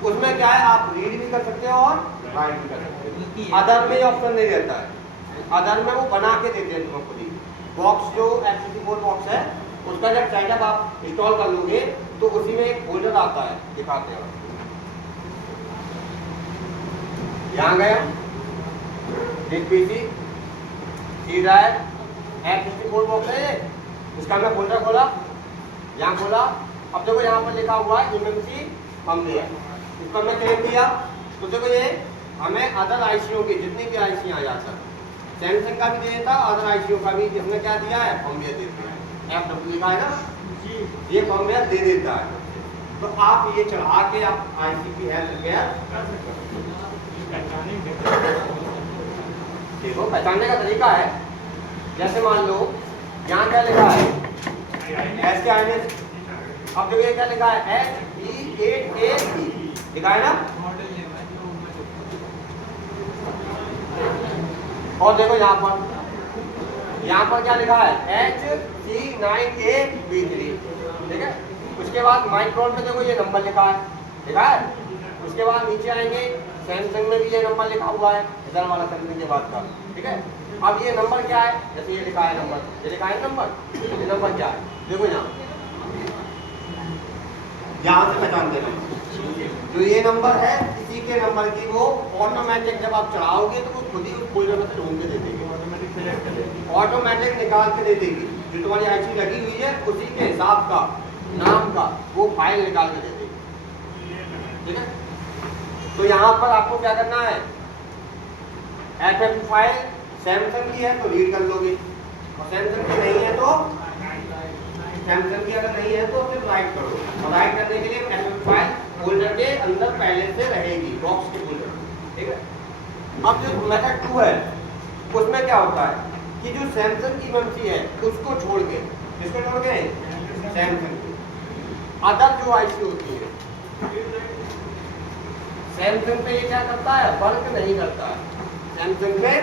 उसमें क्या है, आप रीड भी कर सकते हो और राइट भी कर सकते हो। अदर में ऑप्शन नहीं रहता है, अदर में वो बना के देते हैं तुमको खुद ही। बॉक्स जो F64 बॉक्स है उसका जब सेटअप आप इंस्टॉल कर लोगे तो उसी में एक फोल्डर आता है, दिखाते हैं। यहाँ गए एक PC C drive F64 box है, इसका मैं फोल्डर खोला, यहाँ खोला, अब देखो यहाँ पर लिखा हुआ है MMC फर्मवेयर, इसका मैं क्लेम दिया तो देखो ये हमें अदर आईसीओ की जितनी भी आईसी आ जाता है, सैमसंग का भी दे देता, अदर आईसीओ का भी, इसमें क्या दिया है, फर्मवेयर दे दिया है, FW लिखा है ना, ये फर्मवेयर दे देता है। तो आप ये चढ़ा के आप आईसी की हेल्थ रिपेयर कर सकते हो। देखो पहचानने का तरीका है, जैसे मान लो यहाँ क्या लिखा है, एस के आने, अब देखो ये क्या लिखा है, HE8AE लिखा है ना, और देखो यहाँ पर क्या लिखा है, HC9AB3, ठीक है। उसके बाद माइक्रोन पे देखो ये नंबर लिखा है, उसके बाद नीचे आएंगे, सैमसंग में भी ये नंबर लिखा हुआ है, इधर वाला सैमसंग के बाद का, ठीक है। अब ये नंबर क्या है, जैसे ये लिखा है नंबर, ये लिखा है नंबर, ये नंबर क्या है, देखो यहाँ से पहचान देना, जो ये नंबर है इसी के नंबर की वो ऑटोमेटिक जब आप चढ़ाओगे तो वो खुद ही उस फोल्डर में से ढूंढ के दे देगी, ऑटोमेटिक निकाल के दे देगी, जो तुम्हारी आईसी लगी हुई है उसी के हिसाब का नाम का वो फाइल निकाल के दे देगी, ठीक है। तो यहाँ पर आपको क्या करना है, FFU फाइल सैमसंग की है तो रीड कर लोगे, और सैमसंग की नहीं है तो, सैमसंग की अगर नहीं है तो सिर्फ राइट करो, और राइट करने के लिए FFU फाइल फोल्डर के अंदर पहले से रहेगी, बॉक्स के फोल्डर, ठीक है। अब जो मेथड 2 है उसमें क्या होता है कि जो सैमसंग की MMC है उसको छोड़ के, किसको छोड़ के, सैमसंग की अदर जो आईसी होती है, सैमसंग पे ये क्या करता है, वर्क नहीं करता है, सैमसंग पे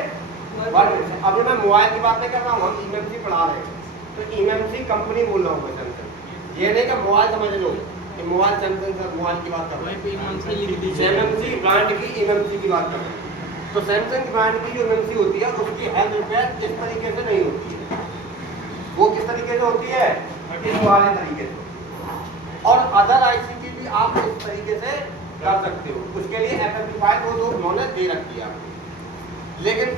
वर्क। अब मैं मोबाइल की बात नहीं कर रहा हूँ, हम MMC पढ़ा रहे हैं, तो MMC कंपनी बोल रहा हूँ मैं, सैमसंग, ये नहीं कि मोबाइल समझ लो कि मोबाइल सैमसंग का मोबाइल की बात कर रहे हैं, सैमसंग ब्रांड की MMC की बात कर रहे हैं। तो सैमसंग ब्रांड की जो MMC होती है उसकी हेल्थ रिपेयर इस तरीके से नहीं होती है, वो किस तरीके से होती है, इस वाले तरीके से, और अदर आईसी की भी आप इस तरीके से कर सकते हो, उसके लिए FFU फाइल वो तो उन्होंने दे रखी है। लेकिन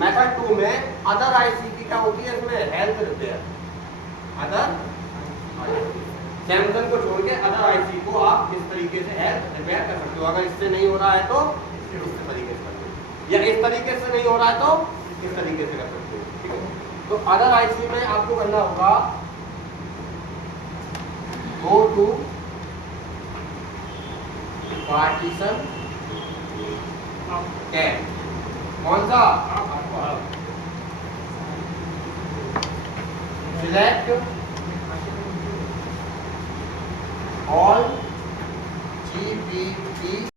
मेथड 2 में अदर आईसी की क्या होती है, इसमें हेल्थ रिपेयर, अदर सैमसंग को छोड़ के अदर आईसी को आप इस तरीके से हेल्थ रिपेयर कर सकते हो। अगर इससे नहीं हो रहा है तो इस तरीके से कर सकते हो, या इस तरीके से नहीं हो रहा है तो इस तरीके से कर सकते हो, ठीक है। तो अदर आईसी में आपको करना होगा, गो टू पार्टीशन टैब, कौन सा, सिलेक्ट ऑल GPP